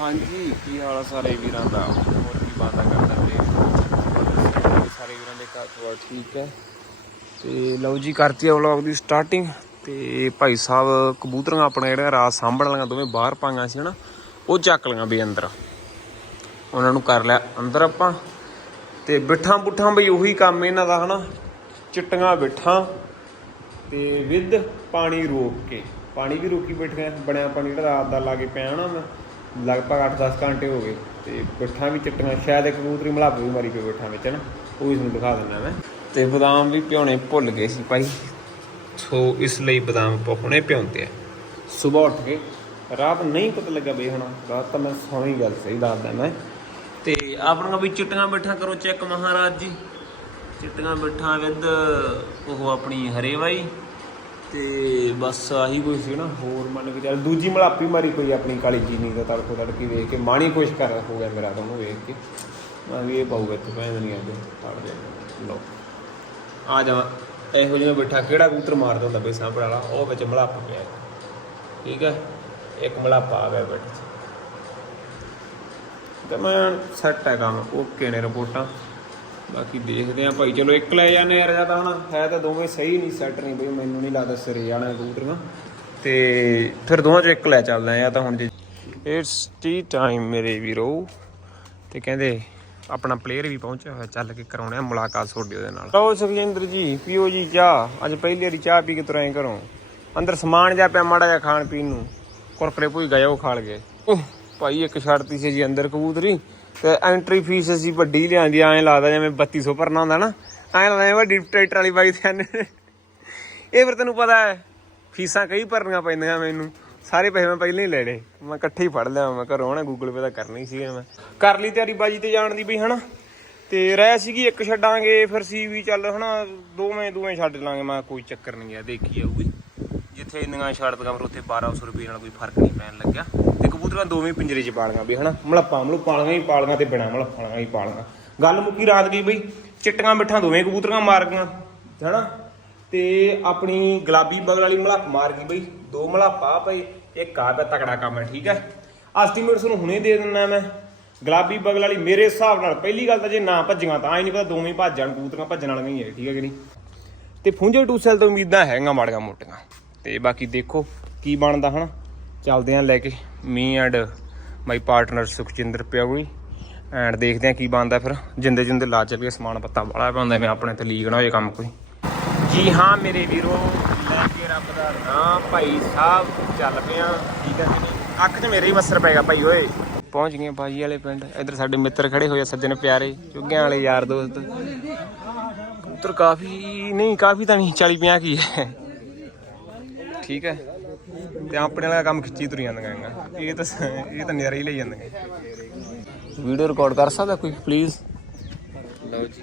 ਹਾਂਜੀ, ਕੀ ਹਾਲ ਆ ਸਾਰੇ ਵੀਰਾਂ ਦਾ? ਹੋਰ ਕੀ ਬਾਤਾਂ ਕਰਦਾ ਨੇ ਸਾਰੇ ਵੀਰਾਂ ਦੇ ਘਰ ਪਰਿਵਾਰ ਠੀਕ ਹੈ? ਤੇ ਲਓ ਜੀ, ਕਰਤੀ ਆ ਵਲੌਗ ਦੀ ਸਟਾਰਟਿੰਗ ਤੇ ਭਾਈ ਸਾਹਿਬ ਕਬੂਤਰਾਂ ਆਪਣਾ ਜਿਹੜਾ ਰਾਤ ਸਾਂਭਣ ਵਾਲੀਆਂ ਦੋਵੇਂ ਬਾਹਰ ਪਾਈਆਂ ਸੀ ਹਨਾ, ਉਹ ਚੱਕ ਲਈਆਂ ਵੀ ਅੰਦਰ। ਉਹਨਾਂ ਨੂੰ ਕਰ ਲਿਆ ਅੰਦਰ ਆਪਾਂ। ਤੇ ਬਿੱਠਾਂ ਬੁੱਠਾਂ ਬਈ ਉਹੀ ਕੰਮ ਇਹਨਾਂ ਦਾ ਹਨਾ, ਚਿੱਟੀਆਂ ਬਿੱਠਾਂ ਤੇ ਵਿਦ ਪਾਣੀ ਰੋਕ ਕੇ। ਪਾਣੀ ਵੀ ਰੋਕੀ ਬੈਠੇ ਬਣਿਆ ਪਾਣੀ ਜਿਹੜਾ ਰਾਤ ਦਾ ਲਾ ਕੇ ਪਿਆ ਨਾ ਮੈਂ। ਲਗਭਗ 8-10 ਘੰਟੇ ਹੋ ਗਏ ਤੇ ਪਿੱਠਾਂ ਵੀ ਚਿੱਟੀਆਂ, ਸ਼ਾਇਦ ਇੱਕ ਕਬੂਤਰੀ ਮਲਾਪ ਵੀ ਮਾਰੀ ਪਈ ਪਿੱਠਾਂ ਵਿੱਚ ਨਾ ਉਹ ਵੀ ਤੁਹਾਨੂੰ ਦਿਖਾ ਦਿੰਦਾ ਮੈਂ। ਤੇ ਬਦਾਮ ਵੀ ਪਿਉਣੇ ਭੁੱਲ ਗਏ ਸੀ ਭਾਈ। ਸੋ ਇਸ ਲਈ ਬਦਾਮ ਆਪਾਂ ਹੁਣੇ ਪਿਉਂਦੇ ਆ ਸਵੇਰ ਉੱਠ ਕੇ ਰਾਤ ਨਹੀਂ ਪਤਾ ਲੱਗਾ ਬਈ ਹੁਣ, ਰਾਤ ਤਾਂ ਮੈਂ ਸੌਣੀ ਗੱਲ ਸਹੀ ਦੱਸਦਾ ਮੈਂ। ਤੇ ਆਪਣੀਆਂ ਵੀ ਚਿੱਟੀਆਂ ਬਿੱਠਾਂ ਕਰੋ ਚੈੱਕ ਮਹਾਰਾਜ ਜੀ। ਚਿੱਟੀਆਂ ਬਿੱਠਾਂ ਵਿਦ ਉਹ ਆਪਣੀ ਹਰੇਵਾਈ। ਤੇ ਬਸ ਆਹੀ ਕੋਈ ਸੀ ਨਾ, ਹੋਰ ਮੰਨ ਕੇ ਚੱਲ ਦੂਜੀ ਮਲਾਪੀ ਮਾਰੀ ਕੋਈ ਆਪਣੀ ਕਾਲੀ ਚੀਨੀ ਦਾ ਤੜਕੋ ਤੜਕੀ ਵੇਖ ਕੇ ਮਾਣੀ ਕੁਛ ਕਰ ਹੋ ਗਿਆ ਮੇਰਾ ਤਾਂ ਵੇਖ ਕੇ। ਮੈਂ ਵੀ ਇਹ ਪਾਊਗਾ ਤੇ ਭੈਣ ਨਹੀਂ ਆਦੇ ਤੜ ਦੇ ਲਓ। ਆ ਜਾ, ਇਹੋ ਜਿਹਾ ਬਿਠਾ ਕਿਹੜਾ ਕੂਤਰ ਮਾਰਦਾ ਹੁੰਦਾ ਬਈ ਸਾਂਭਣ ਵਾਲਾ? ਉਹ ਵਿੱਚ ਮਲਾਪ ਪਿਆ ਠੀਕ ਹੈ ਇੱਕ ਮਲਾਪਾ ਆ ਗਿਆ ਬੈਠ ਤੇ ਮੈਂ ਸੈੱਟ ਹੈ ਕੰਮ, ਓਕੇ ਨੇ ਰਿਪੋਰਟਾਂ। ਬਾਕੀ ਦੇਖਦੇ ਆ ਭਾਈ, ਚਲੋ ਇੱਕ ਲੈ ਜਾਂਦੇ ਯਾਰ, ਜਾਂ ਤਾਂ ਹੁਣ ਹੈ ਤਾਂ ਦੋਵੇਂ ਸਹੀ ਨਹੀਂ ਸੈੱਟ ਨਹੀਂ ਬਈ, ਮੈਨੂੰ ਨਹੀਂ ਲੱਗਦਾ ਸਿਰੇ ਜਾਣਾ ਕਬੂਤਰ ਤੇ ਫਿਰ ਦੋਵਾਂ ਚੋਂ ਇੱਕ ਲੈ ਚੱਲਦੇ ਆ ਜਾਂ ਤਾਂ ਹੁਣ ਜੇ ਇਟਸ ਟੀ ਟਾਈਮ ਮੇਰੇ ਵੀਰੋ। ਤੇ ਕਹਿੰਦੇ ਆਪਣਾ ਪਲੇਅਰ ਵੀ ਪਹੁੰਚਿਆ ਹੋਇਆ, ਚੱਲ ਕੇ ਕਰਾਉਣੇ ਆ ਮੁਲਾਕਾਤ ਤੁਹਾਡੀ ਉਹਦੇ ਨਾਲ। ਲਓ ਸੁਖਜਿੰਦਰ ਜੀ, ਪੀਓ ਜੀ ਚਾਹ। ਅੱਜ ਪਹਿਲੀ ਵਾਰੀ ਚਾਹ ਪੀ ਕੇ ਤੁਰੇ ਘਰੋਂ। ਅੰਦਰ ਸਮਾਨ ਜਾ ਪਿਆ ਮਾੜਾ ਜਿਹਾ ਖਾਣ ਪੀਣ ਨੂੰ। ਕੁਰਕਰੇ ਭੁੱਜ ਗਏ ਉਹ ਖਾਲ ਗਏ ਭਾਈ ਇੱਕ ਛੱਡਤੀ ਸੀ ਜੀ ਅੰਦਰ ਕਬੂਤਰੀ। ਤੇ ਐਂਟਰੀ ਫੀਸ ਅਸੀਂ ਵੱਡੀ ਲਿਆਂਦੀ ਐਂ ਲੱਗਦਾ ਜਿਵੇਂ 3200 ਭਰਨਾ ਹੁੰਦਾ ਨਾ, ਐਂ ਲੱਗਦਾ ਜਿਵੇਂ ਵੱਡੀ ਟਰੈਕਟਰ ਵਾਲੀ ਬਾਈ ਤੇ ਆਨੇ ਇਹ ਫਿਰ ਤੈਨੂੰ ਪਤਾ ਹੈ, ਫੀਸਾਂ ਕਈ ਭਰਨੀਆਂ ਪੈਂਦੀਆਂ ਮੈਨੂੰ, ਸਾਰੇ ਪੈਸੇ ਮੈਂ ਪਹਿਲਾਂ ਹੀ ਲੈ ਲਏ। ਮੈਂ ਇਕੱਠੇ ਹੀ ਫੜ ਲਿਆ, ਮੈਂ ਘਰੋਂ ਨਾ ਗੂਗਲ ਪੇ ਦਾ ਹੀ ਸੀ ਮੈਂ। ਕਰ ਲਈ ਤਿਆਰੀ ਬਾਜੀ ਤੇ ਜਾਣ ਦੀ ਬਈ ਹਨਾ? ਤੇ ਰਹਿ ਸੀਗੀ ਇੱਕ ਛੱਡਾਂਗੇ, ਫਿਰ ਸੀ ਵੀ ਚੱਲ ਹਨਾ, ਦੋਵੇਂ ਦੋਵੇਂ ਛੱਡ ਲਾਂਗੇ, ਮੈਂ ਕੋਈ ਚੱਕਰ ਨਹੀਂ ਆ, ਦੇਖੀ ਆਊਗੀ। ਜਿੱਥੇ ਇੰਨੀਆਂ ਛੱਡ ਦਗਾ ਫਿਰ ਉੱਥੇ 1200 ਰੁਪਏ ਨਾਲ ਕੋਈ ਫ਼ਰਕ ਨਹੀਂ ਪੈਣ ਲੱਗਿਆ। ਤੇ ਦੋਵੇਂ ਪਿੰਜਰੇ 'ਚ ਪਾਲੀਆਂ ਵੀ ਹਨਾ? ਮਲੱਪਾਂ ਮਲੂ ਪਾਲੀਆਂ ਹੀ ਪਾਲੀਆਂ ਤੇ ਬਿਨਾ ਮਲੱਪਾਂ ਹੀ ਪਾਲੀਆਂ। ਗੱਲ ਮੁੱਕੀ ਰਾਤ ਗਈ ਬਈ, ਚਿੱਟੀਆਂ ਮਿੱਠਾਂ ਦੋਵੇਂ ਕਬੂਤਰਾਂ ਮਾਰ ਗਈਆਂ, ਹਨਾ? ਤੇ ਆਪਣੀ ਗੁਲਾਬੀ ਬਗਲ ਵਾਲੀ ਮਲੱਪ ਮਾਰ ਗਈ ਬਈ, ਦੋ ਮਲੱਪਾ ਪਈ ਇੱਕ ਆ ਪਿਆ ਤਕੜਾ ਕੰਮ ਹੈ, ਠੀਕ ਹੈ? ਐਸਟੀਮੇਟ ਤੁਹਾਨੂੰ ਹੁਣੇ ਦੇ ਦਿੰਦਾ ਮੈਂ। ਗੁਲਾਬੀ ਬਗਲ ਵਾਲੀ ਮੇਰੇ ਹਿਸਾਬ ਨਾਲ ਪਹਿਲੀ ਗੱਲ ਤਾਂ ਜੇ ਨਾ ਭੱਜੀਆਂ ਤਾਂ ਐ ਨਹੀਂ ਪਤਾ ਦੋਵੇਂ ਭੱਜ ਜਾਣ ਕਬੂਤਰਾਂ ਭੱਜਣ ਵਾਲੀਆਂ ਹੀ ਹੈ, ਠੀਕ ਹੈ ਕਿ ਨਹੀਂ? ਤੇ ਫੁੰਜੇ ਟੂਸਲ ਤੋਂ ਉਮੀਦਾਂ ਹੈਗੀਆਂ ਮਾੜੀਆਂ ਮੋਟੀਆਂ। ਤੇ ਬਾਕੀ ਦੇਖੋ ਕੀ ਬਣਦਾ, ਹਨਾ? ਚੱਲਦੇ ਆਂ ਲੈ ਕੇ me and my partner Sukhjinder ਪਿਆਉਣੀ and ਦੇਖਦੇ ਆਂ ਕੀ ਬਣਦਾ ਫਿਰ। ਜਿੰਦੇ ਜਿੰਦੇ ਲਾ ਚੱਲੀਏ ਸਮਾਨ, ਪੱਤਾ ਬੜਾ ਪਾਉਂਦਾ ਮੈਂ ਆਪਣੇ ਤੇ ਲੀਕ ਨਾ ਹੋਏ ਕੰਮ ਕੋਈ। ਜੀ ਹਾਂ ਮੇਰੇ ਵੀਰੋ, ਲੈ ਕੇ ਰੱਬ ਦਾ ਨਾਮ, ਭਾਈ ਸਾਹਿਬ, ਚੱਲ ਪਿਆ ਠੀਕ ਹੈ ਕਿ ਨਹੀਂ? ਅੱਖ 'ਚ ਮੇਰੇ ਹੀ ਮੱਸਰ ਪੈ ਗਿਆ ਭਾਈ, ਓਏ। ਪਹੁੰਚ ਗਏ ਬਾਜੀ ਵਾਲੇ ਪਿੰਡ। ਇੱਧਰ ਸਾਡੇ ਮਿੱਤਰ ਖੜੇ ਹੋਏ ਆ, ਸੱਜਣ ਪਿਆਰੇ, ਚੁੱਗਿਆਂ ਵਾਲੇ ਯਾਰ ਦੋਸਤ। ਕਬੂਤਰ ਕਾਫੀ, ਨਹੀਂ, ਕਾਫੀ ਤਾਂ ਨਹੀਂ 40 50 ਕੀ ਹੈ। ਠੀਕ ਹੈ। ਤੇ ਆਪਣੇ ਵਾਲਾ ਕੰਮ ਖਿੱਚੀ ਤੁਰ ਜਾਂਦੀਆਂ ਹੈਗੀਆਂ। ਇਹ ਤਾਂ ਇਹ ਤਾਂ ਨਿਆਰੇ ਹੀ ਲਈ ਜਾਂਦੀਆਂ। ਵੀਡੀਓ ਰਿਕਾਰਡ ਕਰ ਸਕਦਾ ਕੋਈ ਪਲੀਜ਼ ਲਓ ਜੀ।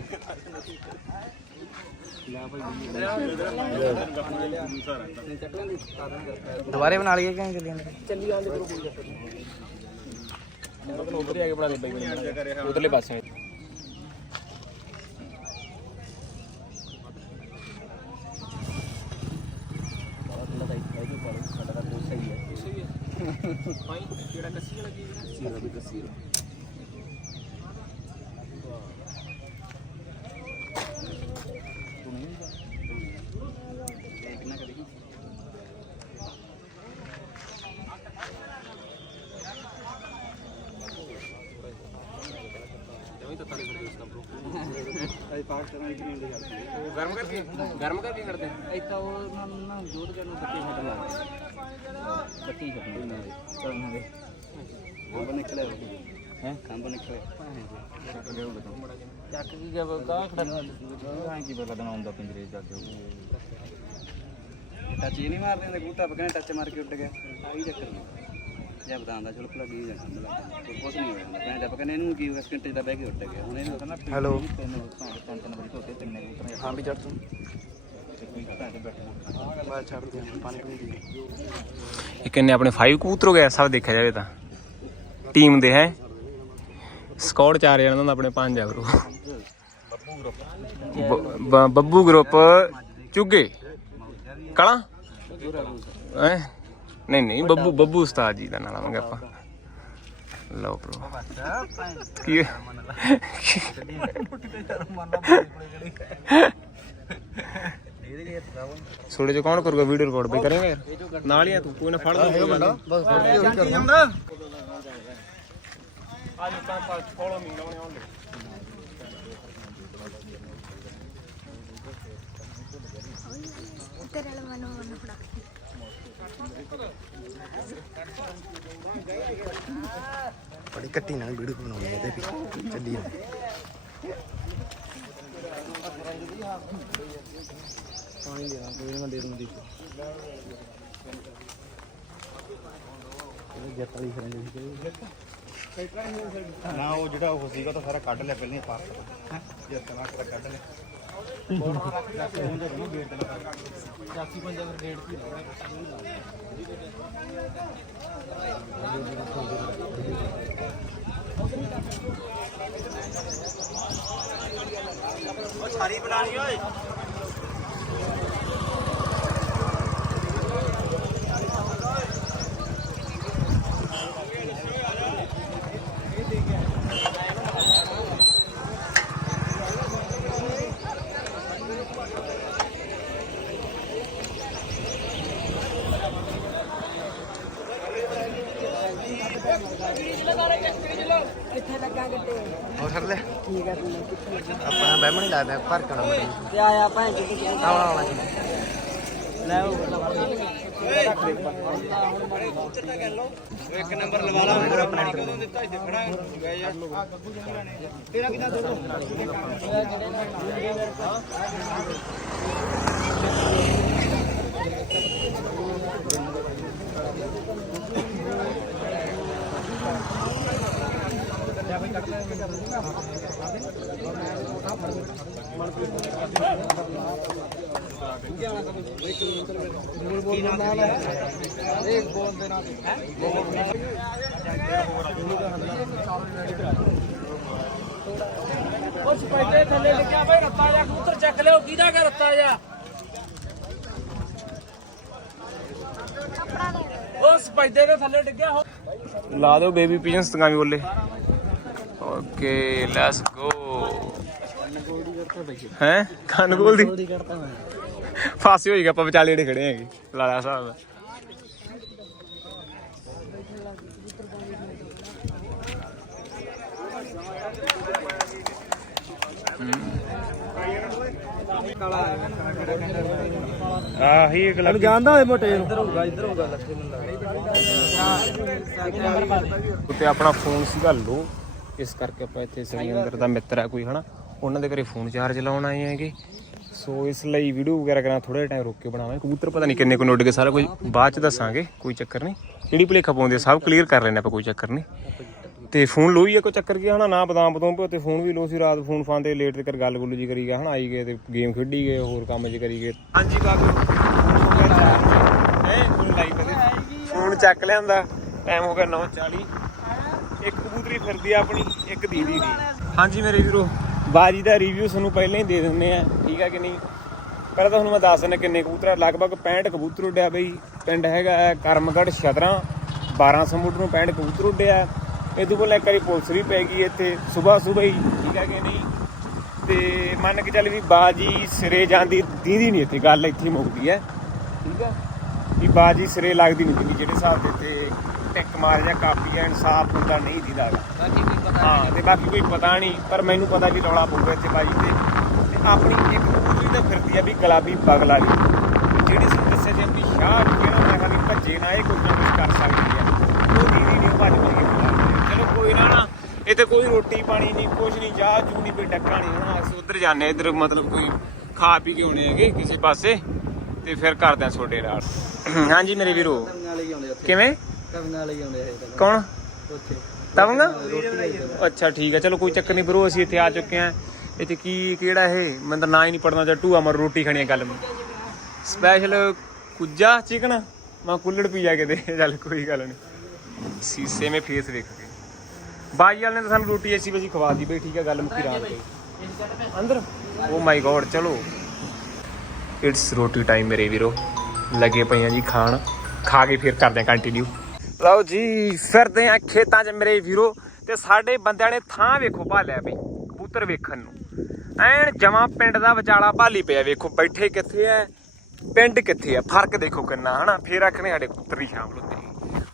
ਦੁਬਾਰੇ ਬਣਾ ਲਈਏ ਕਿਵੇਂ ਚੱਲੀ ਜਾਂਦੇ ਚੱਲੀ ਜਾਂਦੇ ਕਰੋ ਕੋਈ ਉਧਰ ਆ ਕੇ ਬਣਾ ਦੇ ਬਾਈ ਉਧਰਲੇ ਪਾਸੇ। ਕਿਹੜਾ ਕੱਸੀ ਵਾਲਾ ਕੀ ਸੀਰਾ ਵੀ ਕੱਸੀ ਅਈ ਪਾਕਿਸਤਾਨ ਦੀ ਗ੍ਰੀਨ ਦੀ ਕਰਦੀ ਗਰਮ ਕਰਕੇ ਗਰਮ ਕਰਕੇ ਕਰਦੇ ਇੱਥਾ ਉਹ ਕੰਬ ਨਿਕਲੇ ਹੈ ਕੰਬ ਨਿਕਲੇ ਚੱਕ ਕੀ ਗਿਆ ਕਾ ਖੜਾ ਆਂ ਕੀ ਬਲਾ ਦਣਾ ਪਿੰਜਰੇ ਜਾ ਕੇ ਟੱਚ ਹੀ ਨਹੀਂ ਮਾਰ ਦਿੰਦੇ ਕੂਤਾ ਪਕਣੇ ਟੱਚ ਮਾਰ ਕੇ ਉੱਡ ਗਿਆ ਆਹੀ ਚੱਕਰ ਨਹੀਂ ਜਾਂ ਬਤਾਉਂਦਾ ਚਲੋ ਭਲਾ ਕੀ ਜਾਂ ਸਮਝ ਕੁਝ ਨਹੀਂ ਹੋਇਆ ਕਹਿੰਦਾ ਟੱਪ ਕਹਿੰਦੇ ਇਹਨੂੰ ਕੀ ਸਕਿੰਟ ਦਾ ਬਹਿ ਕੇ ਉੱਡ ਗਿਆ ਹੁਣ ਇਹਨੂੰ ਕਹਿੰਦਾ ਹੈਲੋ। ਤਿੰਨ ਤਿੰਨ ਵਜੇ ਧੋਤੇ ਤਿੰਨੇ ਕਬੂਤਰ ਹਾਂ ਵੀ ਚੜ ਤੂੰ। ਤੇ ਛੱਡ ਦਿਆਂ ਪਾਣੀ ਪੀ ਦੀ ਇਹ ਕਿੰਨੇ ਆਪਣੇ 5 ਕਬੂਤਰ ਹੋ ਗਏ ਸਭ ਦੇਖਿਆ ਜਾਵੇ ਤਾਂ। ਟੀਮ ਦੇ ਹੈ। ਸਕਾਡ ਚਾਰ ਜਣਾਂ ਦਾ ਆਪਣੇ ਪੰਜ ਆ ਬਰੋ ਬ- ਬੱਬੂ ਗਰੁੱਪ ਚੁੱਗੇ। ਕਲਾ? ਹੈ? ਨਹੀਂ ਨਹੀਂ, ਬੱਬੂ ਬੱਬੂ ਉਸਤਾਦ ਜੀ ਦਾ ਨਾਮ ਆਵਾਂਗੇ ਆਪਾਂ। ਲਓ bro ਕੀ ਮੰਨ ਲਾ ਚ ਕੌਣ ਕਰੂਗਾ ਵੀਡੀਓ ਰਿਕਾਰਡ ਬਈ ਕਰੇਗਾ? ਨਾਲ ਹੀ ਆ ਤੂੰ ਕੋਈ ਨਾ ਫੜ ਲੈ ਬਸ ਫੜ ਕੇ ਉਹੀ ਕਰਨਾ ਅੱਜ ਤਾਂ ਫੋਲੋ ਮੀ ਲਾਉਣੇ ਆਉਂਦੇ ਤੇਰੇ ਵਾਲਾ ਮਨ ਮਨ ਫੜਾ ਬੜੀ ਕੱਟੀ ਨਾਲ ਵੀਡੀਓ ਬਣਾਉਣੀ ਇਹਦੇ ਵੀ। ਚੱਲੀ ਪਾਣੀ ਦੇ ਕੋਈ ਨਾ ਦੇ ਦੂੰਗੀ ਇਹ ਜੱਟ ਵਾਲੀ ਫਿਰਨ ਦੀ ਨਾ ਉਹ ਜਿਹੜਾ ਉਹ ਸੀਗਾ ਤਾਂ ਸਾਰਾ ਕੱਢ ਲਿਆ ਪਹਿਲਾਂ ਹੀ ਪਾਸ ਜੇ ਤਨਾ ਕਰ ਕੱਢ ਲਿਆ। ਸਾਰੀ ਬਣਾਣੀ ਓਏ ਹੋਰ ਕਰ ਲੈ ਠੀਕ ਹੈ ਆਪਾਂ ਬੈਮਣੀ ਲਾ ਦੇ ਭਰ ਕਣਾ ਮੜੀ ਤੇ ਆਇਆ ਭੈਣ ਜੀ ਆਉਣਾ। ਆਉਣਾ ਲੈ ਉਹ ਇੱਕ ਨੰਬਰ ਲਵਾ ਲਾ ਮੇਰਾ ਆਪਣਾ ਕਦੋਂ ਦਿੱਤਾ ਇੱਥੇ ਖੜਾ ਗਏ ਯਾਰ ਤੇਰਾ ਕਿਦਾਂ ਦੇ ਦੋ? ਉਹ ਸਪੈਦੇ ਥੱਲੇ ਲਿਖਿਆ ਬਈ, ਰੱਤਾ ਜਾ ਕਬੂਤਰ ਚੱਕ ਲਿਓ ਕਿਹਦਾ ਘਰ ਰੱਤਾ ਜਾ ਉਹ ਸਪੈਦੇ ਦੇ ਥੱਲੇ ਡਿੱਗਿਆ ਹੋ ਲਾ ਦਿਓ ਬੇਬੀ ਪੀਜਨਸ ਤੰਗਾਮੀ ਬੋਲੇ। ਓਕੇ ਲੈਟਸ ਗੋ ਹੈ? ਕਨਗੋਲ ਦੀ ਫਾਸੀ ਹੋਈ ਗਿਆ ਆਪਾਂ ਵਿਚਾਲੇ ਜਿਹੜੇ ਖੜੇ ਹੈਗੇ ਲਾਲਾ ਸਾਹਿਬ ਆਹੀ ਅਗਲਾ ਜਾਣਦਾ ਹੋਏ ਮੋਟੇ ਇੱਧਰ ਹੋਊਗਾ ਇੱਧਰ ਹੋਊਗਾ ਲੱਗੇ ਨੂੰ ਉੱਤੇ ਆਪਣਾ ਫੋਨ ਸੀਗਾ ਲੋ। ਇਸ ਕਰਕੇ ਆਪਾਂ ਇੱਥੇ ਸੁਰਿੰਦਰ ਦਾ ਮਿੱਤਰ ਹੈ ਕੋਈ ਹਨਾ? ਉਹਨਾਂ ਦੇ ਘਰੇ ਫੋਨ ਚਾਰਜ ਲਾਉਣ ਆਏ ਹੈਗੇ। ਸੋ ਇਸ ਲਈ ਵੀਡੀਓ ਵਗੈਰਾ ਕਰਾਂ ਥੋੜਾ ਟਾਈਮ ਰੁਕ ਕੇ ਬਣਾਵਾਂਗੇ। ਕਬੂਤਰ ਪਤਾ ਨਹੀਂ ਕਿੰਨੇ ਕੁ ਉੱਡ ਗਏ ਸਾਰਾ ਕੁਝ ਬਾਅਦ ਚ ਦੱਸਾਂਗੇ ਕੋਈ ਚੱਕਰ ਨਹੀਂ। ਜਿਹੜੀ ਭੁਲੇਖਾ ਪਾਉਂਦੇ ਸਭ ਕਲੀਅਰ ਕਰ ਲੈਣੇ ਆਪਾਂ ਕੋਈ ਚੱਕਰ ਨਹੀਂ। ਤੇ ਫੋਨ ਲੋ ਹੀ ਆ ਕੋਈ ਚੱਕਰ ਕੀ ਹਨਾ? ਨਾ ਬਦਾਮ ਬਦਾਮ ਪੇ ਤੇ ਫੋਨ ਵੀ ਲੋ ਸੀ ਰਾਤ ਫੋਨ ਫਾਨ ਤੇ ਲੇਟ ਤੇ ਕਰ ਗੱਲ ਗੁੱਲ ਜੀ ਕਰੀ ਗਿਆ ਹਨਾ? ਆਈ ਗਏ ਤੇ ਗੇਮ ਖੇਡੀ ਗਏ ਹੋਰ ਕੰਮ ਜੀ ਕਰੀ ਗਏ। ਹਾਂਜੀ ਫੋਨ ਲਾਈ ਪਤੇ ਫੋਨ ਚੱਕ ਲਿਆਂਦਾ ਟਾਈਮ ਹੋ ਗਿਆ 9:40 ਇੱਕ ਕਬੂਤਰੀ ਫਿਰਦੀ ਆ ਆਪਣੀ ਇੱਕ ਦੀਦੀ ਦੀ। ਹਾਂਜੀ ਮੇਰੇ ਵੀਰੋ। ਬਾਜੀ ਦਾ ਰਿਵਿਊ ਤੁਹਾਨੂੰ ਪਹਿਲਾਂ ਹੀ ਦੇ ਦਿੰਦੇ ਆ ਠੀਕ ਆ ਕਿ ਨਹੀਂ? ਪਹਿਲਾਂ ਤਾਂ ਤੁਹਾਨੂੰ ਮੈਂ ਦੱਸ ਦਿੰਦਾ ਕਿੰਨੇ ਕਬੂਤਰ ਆ ਲਗਭਗ 65 ਕਬੂਤਰ ਉੱਡਿਆ ਬਈ। ਪਿੰਡ ਹੈਗਾ ਹੈ ਕਰਮਗੜ ਛਤਰਾ 1200 ਮੁੱਢ ਨੂੰ 65 ਕਬੂਤਰ ਉੱਡਿਆ। ਇਹ ਤੋਂ ਪਹਿਲਾਂ ਇੱਕ ਵਾਰੀ ਪੁਲਿਸ ਵੀ ਪੈ ਗਈ ਇੱਥੇ ਸਵੇਰ ਸਵੇਰ ਹੀ ਠੀਕ ਆ ਕਿ ਨਹੀਂ? ਤੇ ਮੰਨ ਕੇ ਚੱਲ ਵੀ ਬਾਜੀ ਸਿਰੇ ਜਾਂਦੀ ਦੀਦੀ ਨਹੀਂ ਇੱਥੇ ਗੱਲ ਇੱਥੇ ਹੀ ਮੁੱਕਦੀ ਹੈ ਠੀਕ ਆ? ਵੀ ਬਾਜੀ ਸਿਰੇ ਲੱਗਦੀ ਨਹੀਂ ਦਿੰਦੀ ਜਿਹੜੇ ਹਿਸਾਬ ਦੇ ਤੇ ਟਿਕ ਮਾਰ ਜਾਂ ਕਾਪੀ ਐ ਇਨਸਾਫ ਹੁੰਦਾ ਨਹੀਂ ਦੀਦਾ। ਬਾਕੀ ਕੋਈ ਪਤਾ ਹਾਂ ਤੇ ਬਾਕੀ ਕੋਈ ਪਤਾ ਨਹੀਂ ਪਰ ਮੈਨੂੰ ਪਤਾ ਵੀ ਰੌਲਾ ਪਊਗਾ ਇੱਥੇ ਬਾਜੀ ਤੇ। ਤੇ ਆਪਣੀ ਇੱਕ ਕਬੂਤਰੀ ਤਾਂ ਫਿਰਦੀ ਆ ਵੀ ਗੁਲਾਬੀ ਬਗਲਾ ਵੀ ਜਿਹੜੀ ਸੀ ਦੱਸਿਆ ਜੇ ਆਪਣੀ ਸ਼ਾਹ ਜਿਹੜਾ ਮੈਂ ਕਿਹਾ ਵੀ ਭੱਜੇ ਨਾ ਇਹ ਕੁਝ ਨਾ ਕੁਝ ਕਰ ਸਕਦੀ ਹੈ ਉਹ ਦੀਦੀ ਨਹੀਂ ਭੱਜ ਹੈ। ਚਲੋ ਕੋਈ ਨਾ ਤੇ ਕੋਈ ਰੋਟੀ ਪਾਣੀ ਨਹੀਂ ਕੁਝ ਨਹੀਂ ਚਾਹ ਚੂ ਨਹੀਂ ਕੋਈ ਡੱਕਾ ਨਹੀਂ ਹੁਣ। ਅਸੀਂ ਉਧਰ ਜਾਂਦੇ ਇਧਰ ਮਤਲਬ ਕੋਈ ਖਾ ਪੀ ਕੇ ਆਉਣੇ ਹੈਗੇ ਕਿਸੇ ਪਾਸੇ। ਤੇ ਫਿਰ ਕਰਦੇ ਆ ਤੁਹਾਡੇ ਨਾਲ ਹਾਂਜੀ ਮੇਰੇ ਵੀਰੋ। ਕਿਵੇਂ? ਕਰਨ ਨਾਲ ਹੀ ਆਉਂਦੇ ਇਹ ਤਾਂ। ਕੌਣ? ਉੱਥੇ। ਤਵੰਗਾ? ਅੱਛਾ ਠੀਕ ਹੈ ਚਲੋ ਕੋਈ ਚੱਕਰ ਨਹੀਂ ਬਰੋ ਅਸੀਂ ਇੱਥੇ ਆ ਚੁੱਕੇ ਆ ਇੱਥੇ ਕੀ ਕਿਹੜਾ ਇਹ? ਮੈਨੂੰ ਤਾਂ ਨਾਂ ਹੀ ਨਹੀਂ ਪੜਨਾ ਜਾਂ ਟੂਆ ਮਰ ਰੋਟੀ ਖਾਣੀ ਆ ਗੱਲ ਮੈਂ ਸਪੈਸ਼ਲ ਕੁੱਜਾ ਚਿਕਨ ਮੈਂ ਕੁੱਲੜ ਪੀ ਜਾ ਕੇ ਦੇ ਚੱਲ ਕੋਈ ਗੱਲ ਨਹੀਂ। ਸੀਸੇ ਮੇ ਫੇਸ ਵੇਖ ਕੇ। ਬਾਈ ਵਾਲੇ ਨੇ ਤਾਂ ਸਾਨੂੰ ਰੋਟੀ ਐਸੀ ਵਜੀ ਖਵਾ ਦੀ ਬਈ ਠੀਕ ਹੈ ਗੱਲ ਮੁੱਕੀ ਰਾਤ ਗਈ ਅੰਦਰ? ਓ ਮਾਈ ਗੋਡ ਚਲੋ। ਇਟਸ ਰੋਟੀ ਟਾਈਮ ਮੇਰੇ ਵੀਰੋ। ਲੱਗੇ ਪਈਆਂ ਜੀ ਖਾਣ। ਖਾ ਕੇ ਫਿਰ ਕਰਦੇ ਆ ਕੰਟੀਨਿਊ ਲਓ ਜੀ, ਫਿਰਦੇ ਆ ਖੇਤਾਂ 'ਚ ਮੇਰੇ ਵੀਰੋ ਤੇ ਸਾਡੇ ਬੰਦਿਆਂ ਨੇ ਥਾਂ ਵੇਖੋ ਭਾਲਿਆ ਬਈ ਕਬੂਤਰ ਵੇਖਣ ਨੂੰ। ਐਨ ਜਮਾ ਪਿੰਡ ਦਾ ਵਿਚਾਲਾ ਭਾਲੀ ਪਿਆ ਵੇਖੋ, ਬੈਠੇ ਕਿੱਥੇ ਐ, ਪਿੰਡ ਕਿੱਥੇ ਐ, ਫ਼ਰਕ ਦੇਖੋ ਕਿੰਨਾ, ਹਨਾ? ਫੇਰ ਆਖਣੇ ਸਾਡੇ ਕਬੂਤਰ ਹੀ ਸ਼ਾਮਲ ਹੁੰਦੇ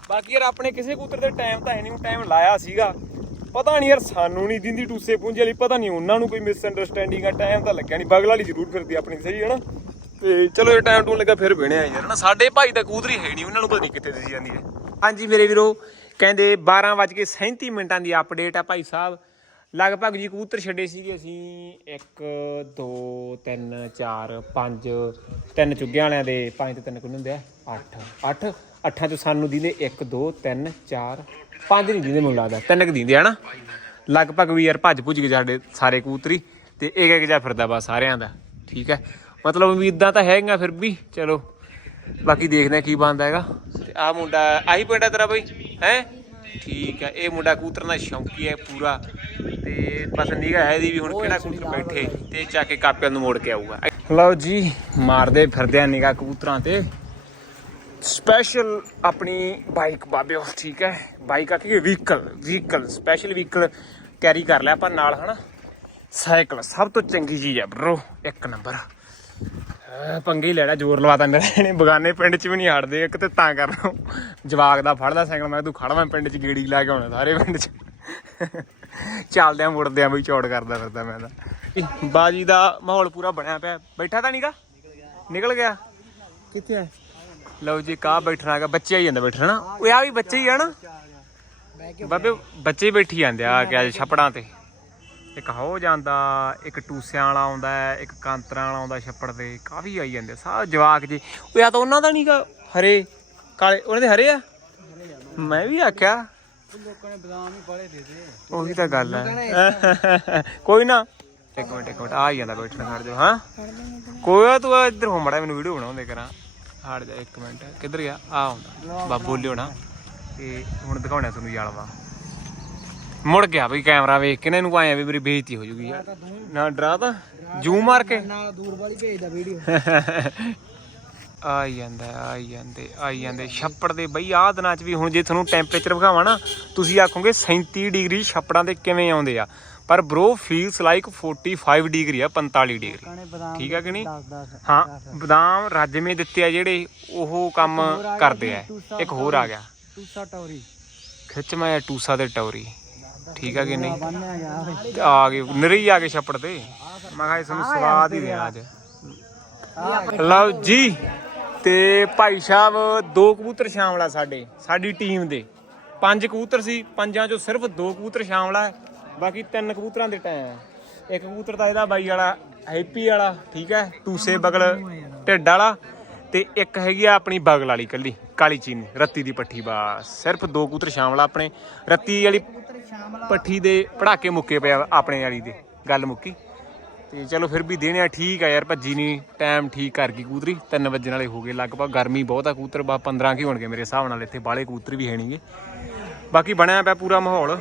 ਬਾਕੀ ਯਾਰ ਆਪਣੇ ਕਿਸੇ ਕਬੂਤਰ ਦੇ ਟਾਈਮ ਤਾਂ ਹੈ ਨਹੀਂ ਟਾਈਮ ਲਾਇਆ ਸੀਗਾ। ਪਤਾ ਨਹੀਂ ਯਾਰ ਸਾਨੂੰ ਨਹੀਂ ਦਿੰਦੀ ਟੂਸੇ ਪੁੰਜੇ ਵਾਲੀ, ਪਤਾ ਨਹੀਂ ਉਹਨਾਂ ਨੂੰ ਕੋਈ ਮਿਸ ਅੰਡਰਸਟੈਂਡਿੰਗ ਆ ਟਾਈਮ ਤਾਂ ਲੱਗਿਆ ਨਹੀਂ ਬਗਲ ਵਾਲੀ ਜ਼ਰੂਰ ਫਿਰਦੀ ਆਪਣੀ ਸਹੀ ਹੈ ਨਾ ਤੇ ਚਲੋ ਇਹ ਟਾਈਮ ਟੂਨ ਲੱਗਾ, ਫਿਰ ਬਿਣਿਆ ਯਾਰ ਨਾ ਸਾਡੇ ਭਾਈ ਤਾਂ ਕਬੂਤਰੀ ਹੈ ਨਹੀਂ ਉਹਨਾਂ ਨੂੰ ਪਤਾ ਨਹੀਂ ਕਿੱਥੇ ਦਿਸੀ ਜਾਂਦੀ ਹੈ। ਹਾਂਜੀ ਮੇਰੇ ਵੀਰੋ, ਕਹਿੰਦੇ 12:37 ਮਿੰਟਾਂ ਦੀ ਅਪਡੇਟ ਆ ਭਾਈ ਸਾਹਿਬ। ਲਗਭਗ ਜੀ ਕਬੂਤਰ ਛੱਡੇ ਸੀਗੇ ਅਸੀਂ। 1 2 3 4 5 ਤਿੰਨ ਚੁੱਗਿਆਂ ਵਾਲਿਆਂ ਦੇ, ਪੰਜ ਤੇ ਤਿੰਨ ਕਿੰਨੇ ਹੁੰਦੇ ਆ? 8 8 ਅੱਠਾਂ ਚੋਂ ਸਾਨੂੰ ਦਿੰਦੇ 1 2 3 4 ਪੰਜ ਨਹੀਂ ਦਿੰਦੇ ਮੈਨੂੰ ਲੱਗਦਾ। ਤਿੰਨ ਕੁ ਦਿੰਦੇ ਆ ਨਾ। ਲਗਭਗ ਵੀ ਯਾਰ ਭੱਜ ਭੁੱਜ ਕੇ ਸਾਡੇ ਸਾਰੇ ਕਬੂਤਰੀ ਤੇ ਇੱਕ ਇੱਕ ਜਾ ਫਿਰਦਾ ਬਸ ਸਾਰਿਆਂ ਦਾ। ਠੀਕ ਹੈ? ਮਤਲਬ ਉਮੀਦਾਂ ਤਾਂ ਹੈਗੀਆਂ ਫਿਰ ਵੀ। ਚਲੋ। ਬਾਕੀ ਦੇਖਦੇ ਆ ਕੀ ਬਣਦਾ ਹੈਗਾ। ਤੇ ਆ ਮੁੰਡਾ ਆਹੀ ਪਿੰਡ ਹੈ ਤੇਰਾ ਬਈ? ਹੈ? ਠੀਕ ਹੈ ਇਹ ਮੁੰਡਾ ਕਬੂਤਰ ਦਾ ਸ਼ੌਂਕੀ ਹੈ ਪੂਰਾ। ਤੇ ਬਸ ਨਿਗਾ ਹੈ ਦੀ ਵੀ ਹੁਣ ਕਿਹੜਾ ਕਬੂਤਰ ਬੈਠੇ ਤੇ ਚੱਕ ਕੇ ਕਾਪਿਆਂ ਨੂੰ ਮੋੜ ਕੇ ਆਊਗਾ। ਲਓ ਜੀ ਮਾਰਦੇ ਫਿਰਦੇ ਆ ਨਿਗਾ ਕਬੂਤਰਾਂ ਤੇ। ਸਪੈਸ਼ਲ ਆਪਣੀ ਬਾਈਕ ਬਾਬਿਓ ਠੀਕ ਹੈ? ਬਾਈਕ ਆ ਕਿ vehicle vehicle special vehicle carry ਕਰ ਲਿਆ ਆਪਾਂ ਨਾਲ ਹਨਾ? ਸਾਈਕਲ ਸਭ ਤੋਂ ਚੰਗੀ ਚੀਜ਼ ਹੈ ਬ్రో ਇੱਕ ਨੰਬਰ ਪੰਗੇ ਹੀ ਲੈਣਾ ਜ਼ੋਰ ਲਵਾਤਾ ਮੇਰੇ ਇਹਨੇ ਬਗਾਨੇ ਪਿੰਡ 'ਚ ਵੀ ਨਹੀਂ ਹਟਦੇ, ਇੱਕ ਤੇ ਤਾਂ ਕਰਨਾ ਜਵਾਕ ਦਾ ਫੜਦਾ ਸਾਈਕਲ, ਮੈਂ ਤੂੰ ਖੜ ਪਿੰਡ 'ਚ ਗੇੜੀ ਲਾ ਕੇ ਆਉਣਾ, ਸਾਰੇ ਪਿੰਡ 'ਚ। ਚੱਲਦਿਆਂ ਮੁੜਦਿਆਂ ਬਈ ਚੌੜ ਕਰਦਾ ਫਿਰਦਾ ਮੈਂ ਤਾਂ। ਬਾਜੀ ਦਾ ਮਾਹੌਲ ਪੂਰਾ ਬਣਿਆ ਪਿਆ। ਬੈਠਾ ਤਾਂ ਨਹੀਂਗਾ ਨਿਕਲ ਗਿਆ। ਕਿੱਥੇ ਆ? ਲਓ ਜੀ ਕਾ ਬੈਠਣਾ ਹੈਗਾ, ਬੱਚੇ ਆਈ ਜਾਂਦਾ ਬੈਠਣਾ। ਓਏ ਆ ਵੀ ਬੱਚੇ ਹੀ ਆ ਨਾ। ਬਾਬੇ, ਬੱਚੇ ਬੈਠੀ ਜਾਂਦੇ ਆ ਕਿ, ਅੱਜ ਛੱਪੜਾਂ ਤੇ। ਇੱਕ ਹੋ ਜਾਂਦਾ, ਇੱਕ ਟੂਸਿਆਂ ਵਾਲਾ ਆਉਂਦਾ, ਇੱਕ ਕਾਂਤਰਾਂ ਵਾਲਾ ਆਉਂਦਾ ਛੱਪੜ ਤੇ, ਕਾਫੀ ਆਈ ਜਾਂਦੇ ਸਾਰਾ ਜਵਾਕ ਜੀ। ਉਹ ਆ ਤਾਂ ਉਹਨਾਂ ਦਾ ਨਹੀਂਗਾ ਹਰੇ, ਕਾਲੇ, ਉਹਨਾਂ ਦੇ ਹਰੇ ਆ? ਮੈਂ ਵੀ ਆਖਿਆ। ਲੋਕਾਂ ਨੇ ਬਦਾਮ ਹੀ ਪਾਲੇ ਦੇ ਦੇ ਉਹੀ ਤਾਂ ਗੱਲ ਹੈ ਕੋਈ ਨਾ। ਇੱਕ ਮਿੰਟ ਇੱਕ ਮਿੰਟ, ਆ ਹੀ ਜਾਂਦਾ ਬੈਠਣਾ ਖੜ ਜਾ, ਹਾਂ। ਕੋਈ ਤੂੰ ਇੱਧਰ ਹੋ ਮੜਾ, ਮੈਨੂੰ ਵੀਡੀਓ ਬਣਾਉਂਦੇ ਕਰਾਂ। ਹਟ ਜਾ, ਇੱਕ ਮਿੰਟ। ਕਿੱਧਰ ਗਿਆ? ਆ ਹੁੰਦਾ ਬਾ, ਬੋਲਿਓ ਨਾ। ਤੇ ਹੁਣ ਦਿਖਾਉਣਾ ਤੁਹਾਨੂੰ ਯਾਲਵਾ। ਮੁੜ ਗਿਆ ਬਈ ਕੈਮਰਾ ਵੇਖ ਕੇ ਨਾ ਇਹਨੂੰ ਆਇਆ ਵੀ ਮੇਰੀ ਬੇਇੱਜ਼ਤੀ ਹੋ ਜੂਗੀ ਯਾਰ। ਨਾ ਡਰਾ ਤਾਂ। ਜੂ ਮਾਰ ਕੇ। ਨਾਲ ਦੂਰ ਵਾਲੀ ਭੇਜਦਾ ਵੀਡੀਓ ਆਈ ਜਾਂਦਾ ਆਈ ਜਾਂਦੇ ਆਈ ਜਾਂਦੇ। ਛੱਪੜ ਦੇ ਬਈ ਆਹ ਦਿਨਾਂ ਚ ਵੀ ਹੁਣ ਜੇ ਤੁਹਾਨੂੰ ਟੈਂਪਰੇਚਰ ਵਿਖਾਵਾਂ ਨਾ ਤੁਸੀਂ ਆਖੋਗੇ 37 ਡਿਗਰੀ ਛੱਪੜਾਂ ਦੇ ਕਿਵੇਂ ਆਉਂਦੇ ਆ। ਪਰ ਬ్రో ਫੀਲਸ ਲਾਈਕ 45 ਡਿਗਰੀ ਆ 45 ਡਿਗਰੀ। ਠੀਕ ਆ ਕਿ ਨਹੀਂ? 10 10 ਹਾਂ ਬਦਾਮ ਰਾਜਮੇ ਦਿੱਤੇ ਆ ਜਿਹੜੇ ਉਹ ਕੰਮ ਕਰਦੇ ਆ। ਇੱਕ ਹੋਰ ਆ ਗਿਆ। ਟੂਸਾ ਟੌਰੀ। ਖਿੱਚ ਮੈਂ ਟੂਸਾ ਤੇ ਟੌਰੀ। ਠੀਕ ਆ ਕਿ ਨਹੀਂ? ਤੇ ਆ ਗਏ ਨਰੀ ਆ ਗਏ ਛੱਪੜ ਤੇ। ਮੈਂ ਕਿਹਾ ਤੁਹਾਨੂੰ ਸਵਾਦ ਹੀ ਦੇਣਾ ਅੱਜ। ਲਓ ਜੀ, ਤੇ ਭਾਈ ਸਾਹਿਬ, ਦੋ ਕਬੂਤਰ ਸ਼ਾਮਲ ਸਾਡੇ, ਸਾਡੀ ਟੀਮ ਦੇ। ਪੰਜ ਕਬੂਤਰ ਸੀ, ਪੰਜਾਂ ਚੋਂ ਸਿਰਫ ਦੋ ਕਬੂਤਰ ਸ਼ਾਮਲ ਆ। ਬਾਕੀ ਤਿੰਨ ਕਬੂਤਰਾਂ ਦੇ ਟਾਈਮ ਇੱਕ ਕਬੂਤਰ ਤਾਂ ਇਹਦਾ ਬਾਈ ਵਾਲਾ, ਹੈਪੀ ਵਾਲਾ, ਠੀਕ ਹੈ ਟੂਸੇ ਬਗਲ ਢਿੱਡ ਵਾਲਾ, ਤੇ ਇੱਕ ਹੈਗੀ ਆ ਆਪਣੀ ਬਗਲ ਵਾਲੀ ਕੱਲੀ, ਕਾਲੀ ਚੀਨੀ, ਰੱਤੀ ਦੀ ਪੱਠੀ, ਬਸ। ਸਿਰਫ ਦੋ ਕਬੂਤਰ ਸ਼ਾਮਲ ਆ ਆਪਣੇ। ਰੱਤੀ ਵਾਲੀ ਪੱਠੀ ਦੇ ਪੜਾਕੇ ਮੁੱਕੇ ਪਿਆ ਆਪਣੇ ਵਾਲੀ ਦੇ, ਗੱਲ ਮੁੱਕੀ। ਤੇ ਚਲੋ ਫਿਰ ਵੀ ਦੇਣੇ ਆ, ਠੀਕ ਆ ਯਾਰ, ਭੱਜੀ ਨਹੀਂ ਟਾਈਮ ਠੀਕ ਕਰ ਗਈ ਕੂਤਰੀ 3 ਵਜੇ ਨਾਲੇ ਹੋ ਗਏ, ਲਗਭਗ ਗਰਮੀ ਬਹੁਤ ਆ ਕੂਤਰ ਬਾ 15 ਕੀ ਹੋਣਗੇ ਮੇਰੇ ਹਿਸਾਬ ਨਾਲ ਇੱਥੇ ਬਾਲੇ ਕੂਤਰੀ ਵੀ ਹੈ ਨਹੀਂਗੇ ਬਾਕੀ ਬਣਿਆ ਪਿਆ ਪੂਰਾ ਮਾਹੌਲ,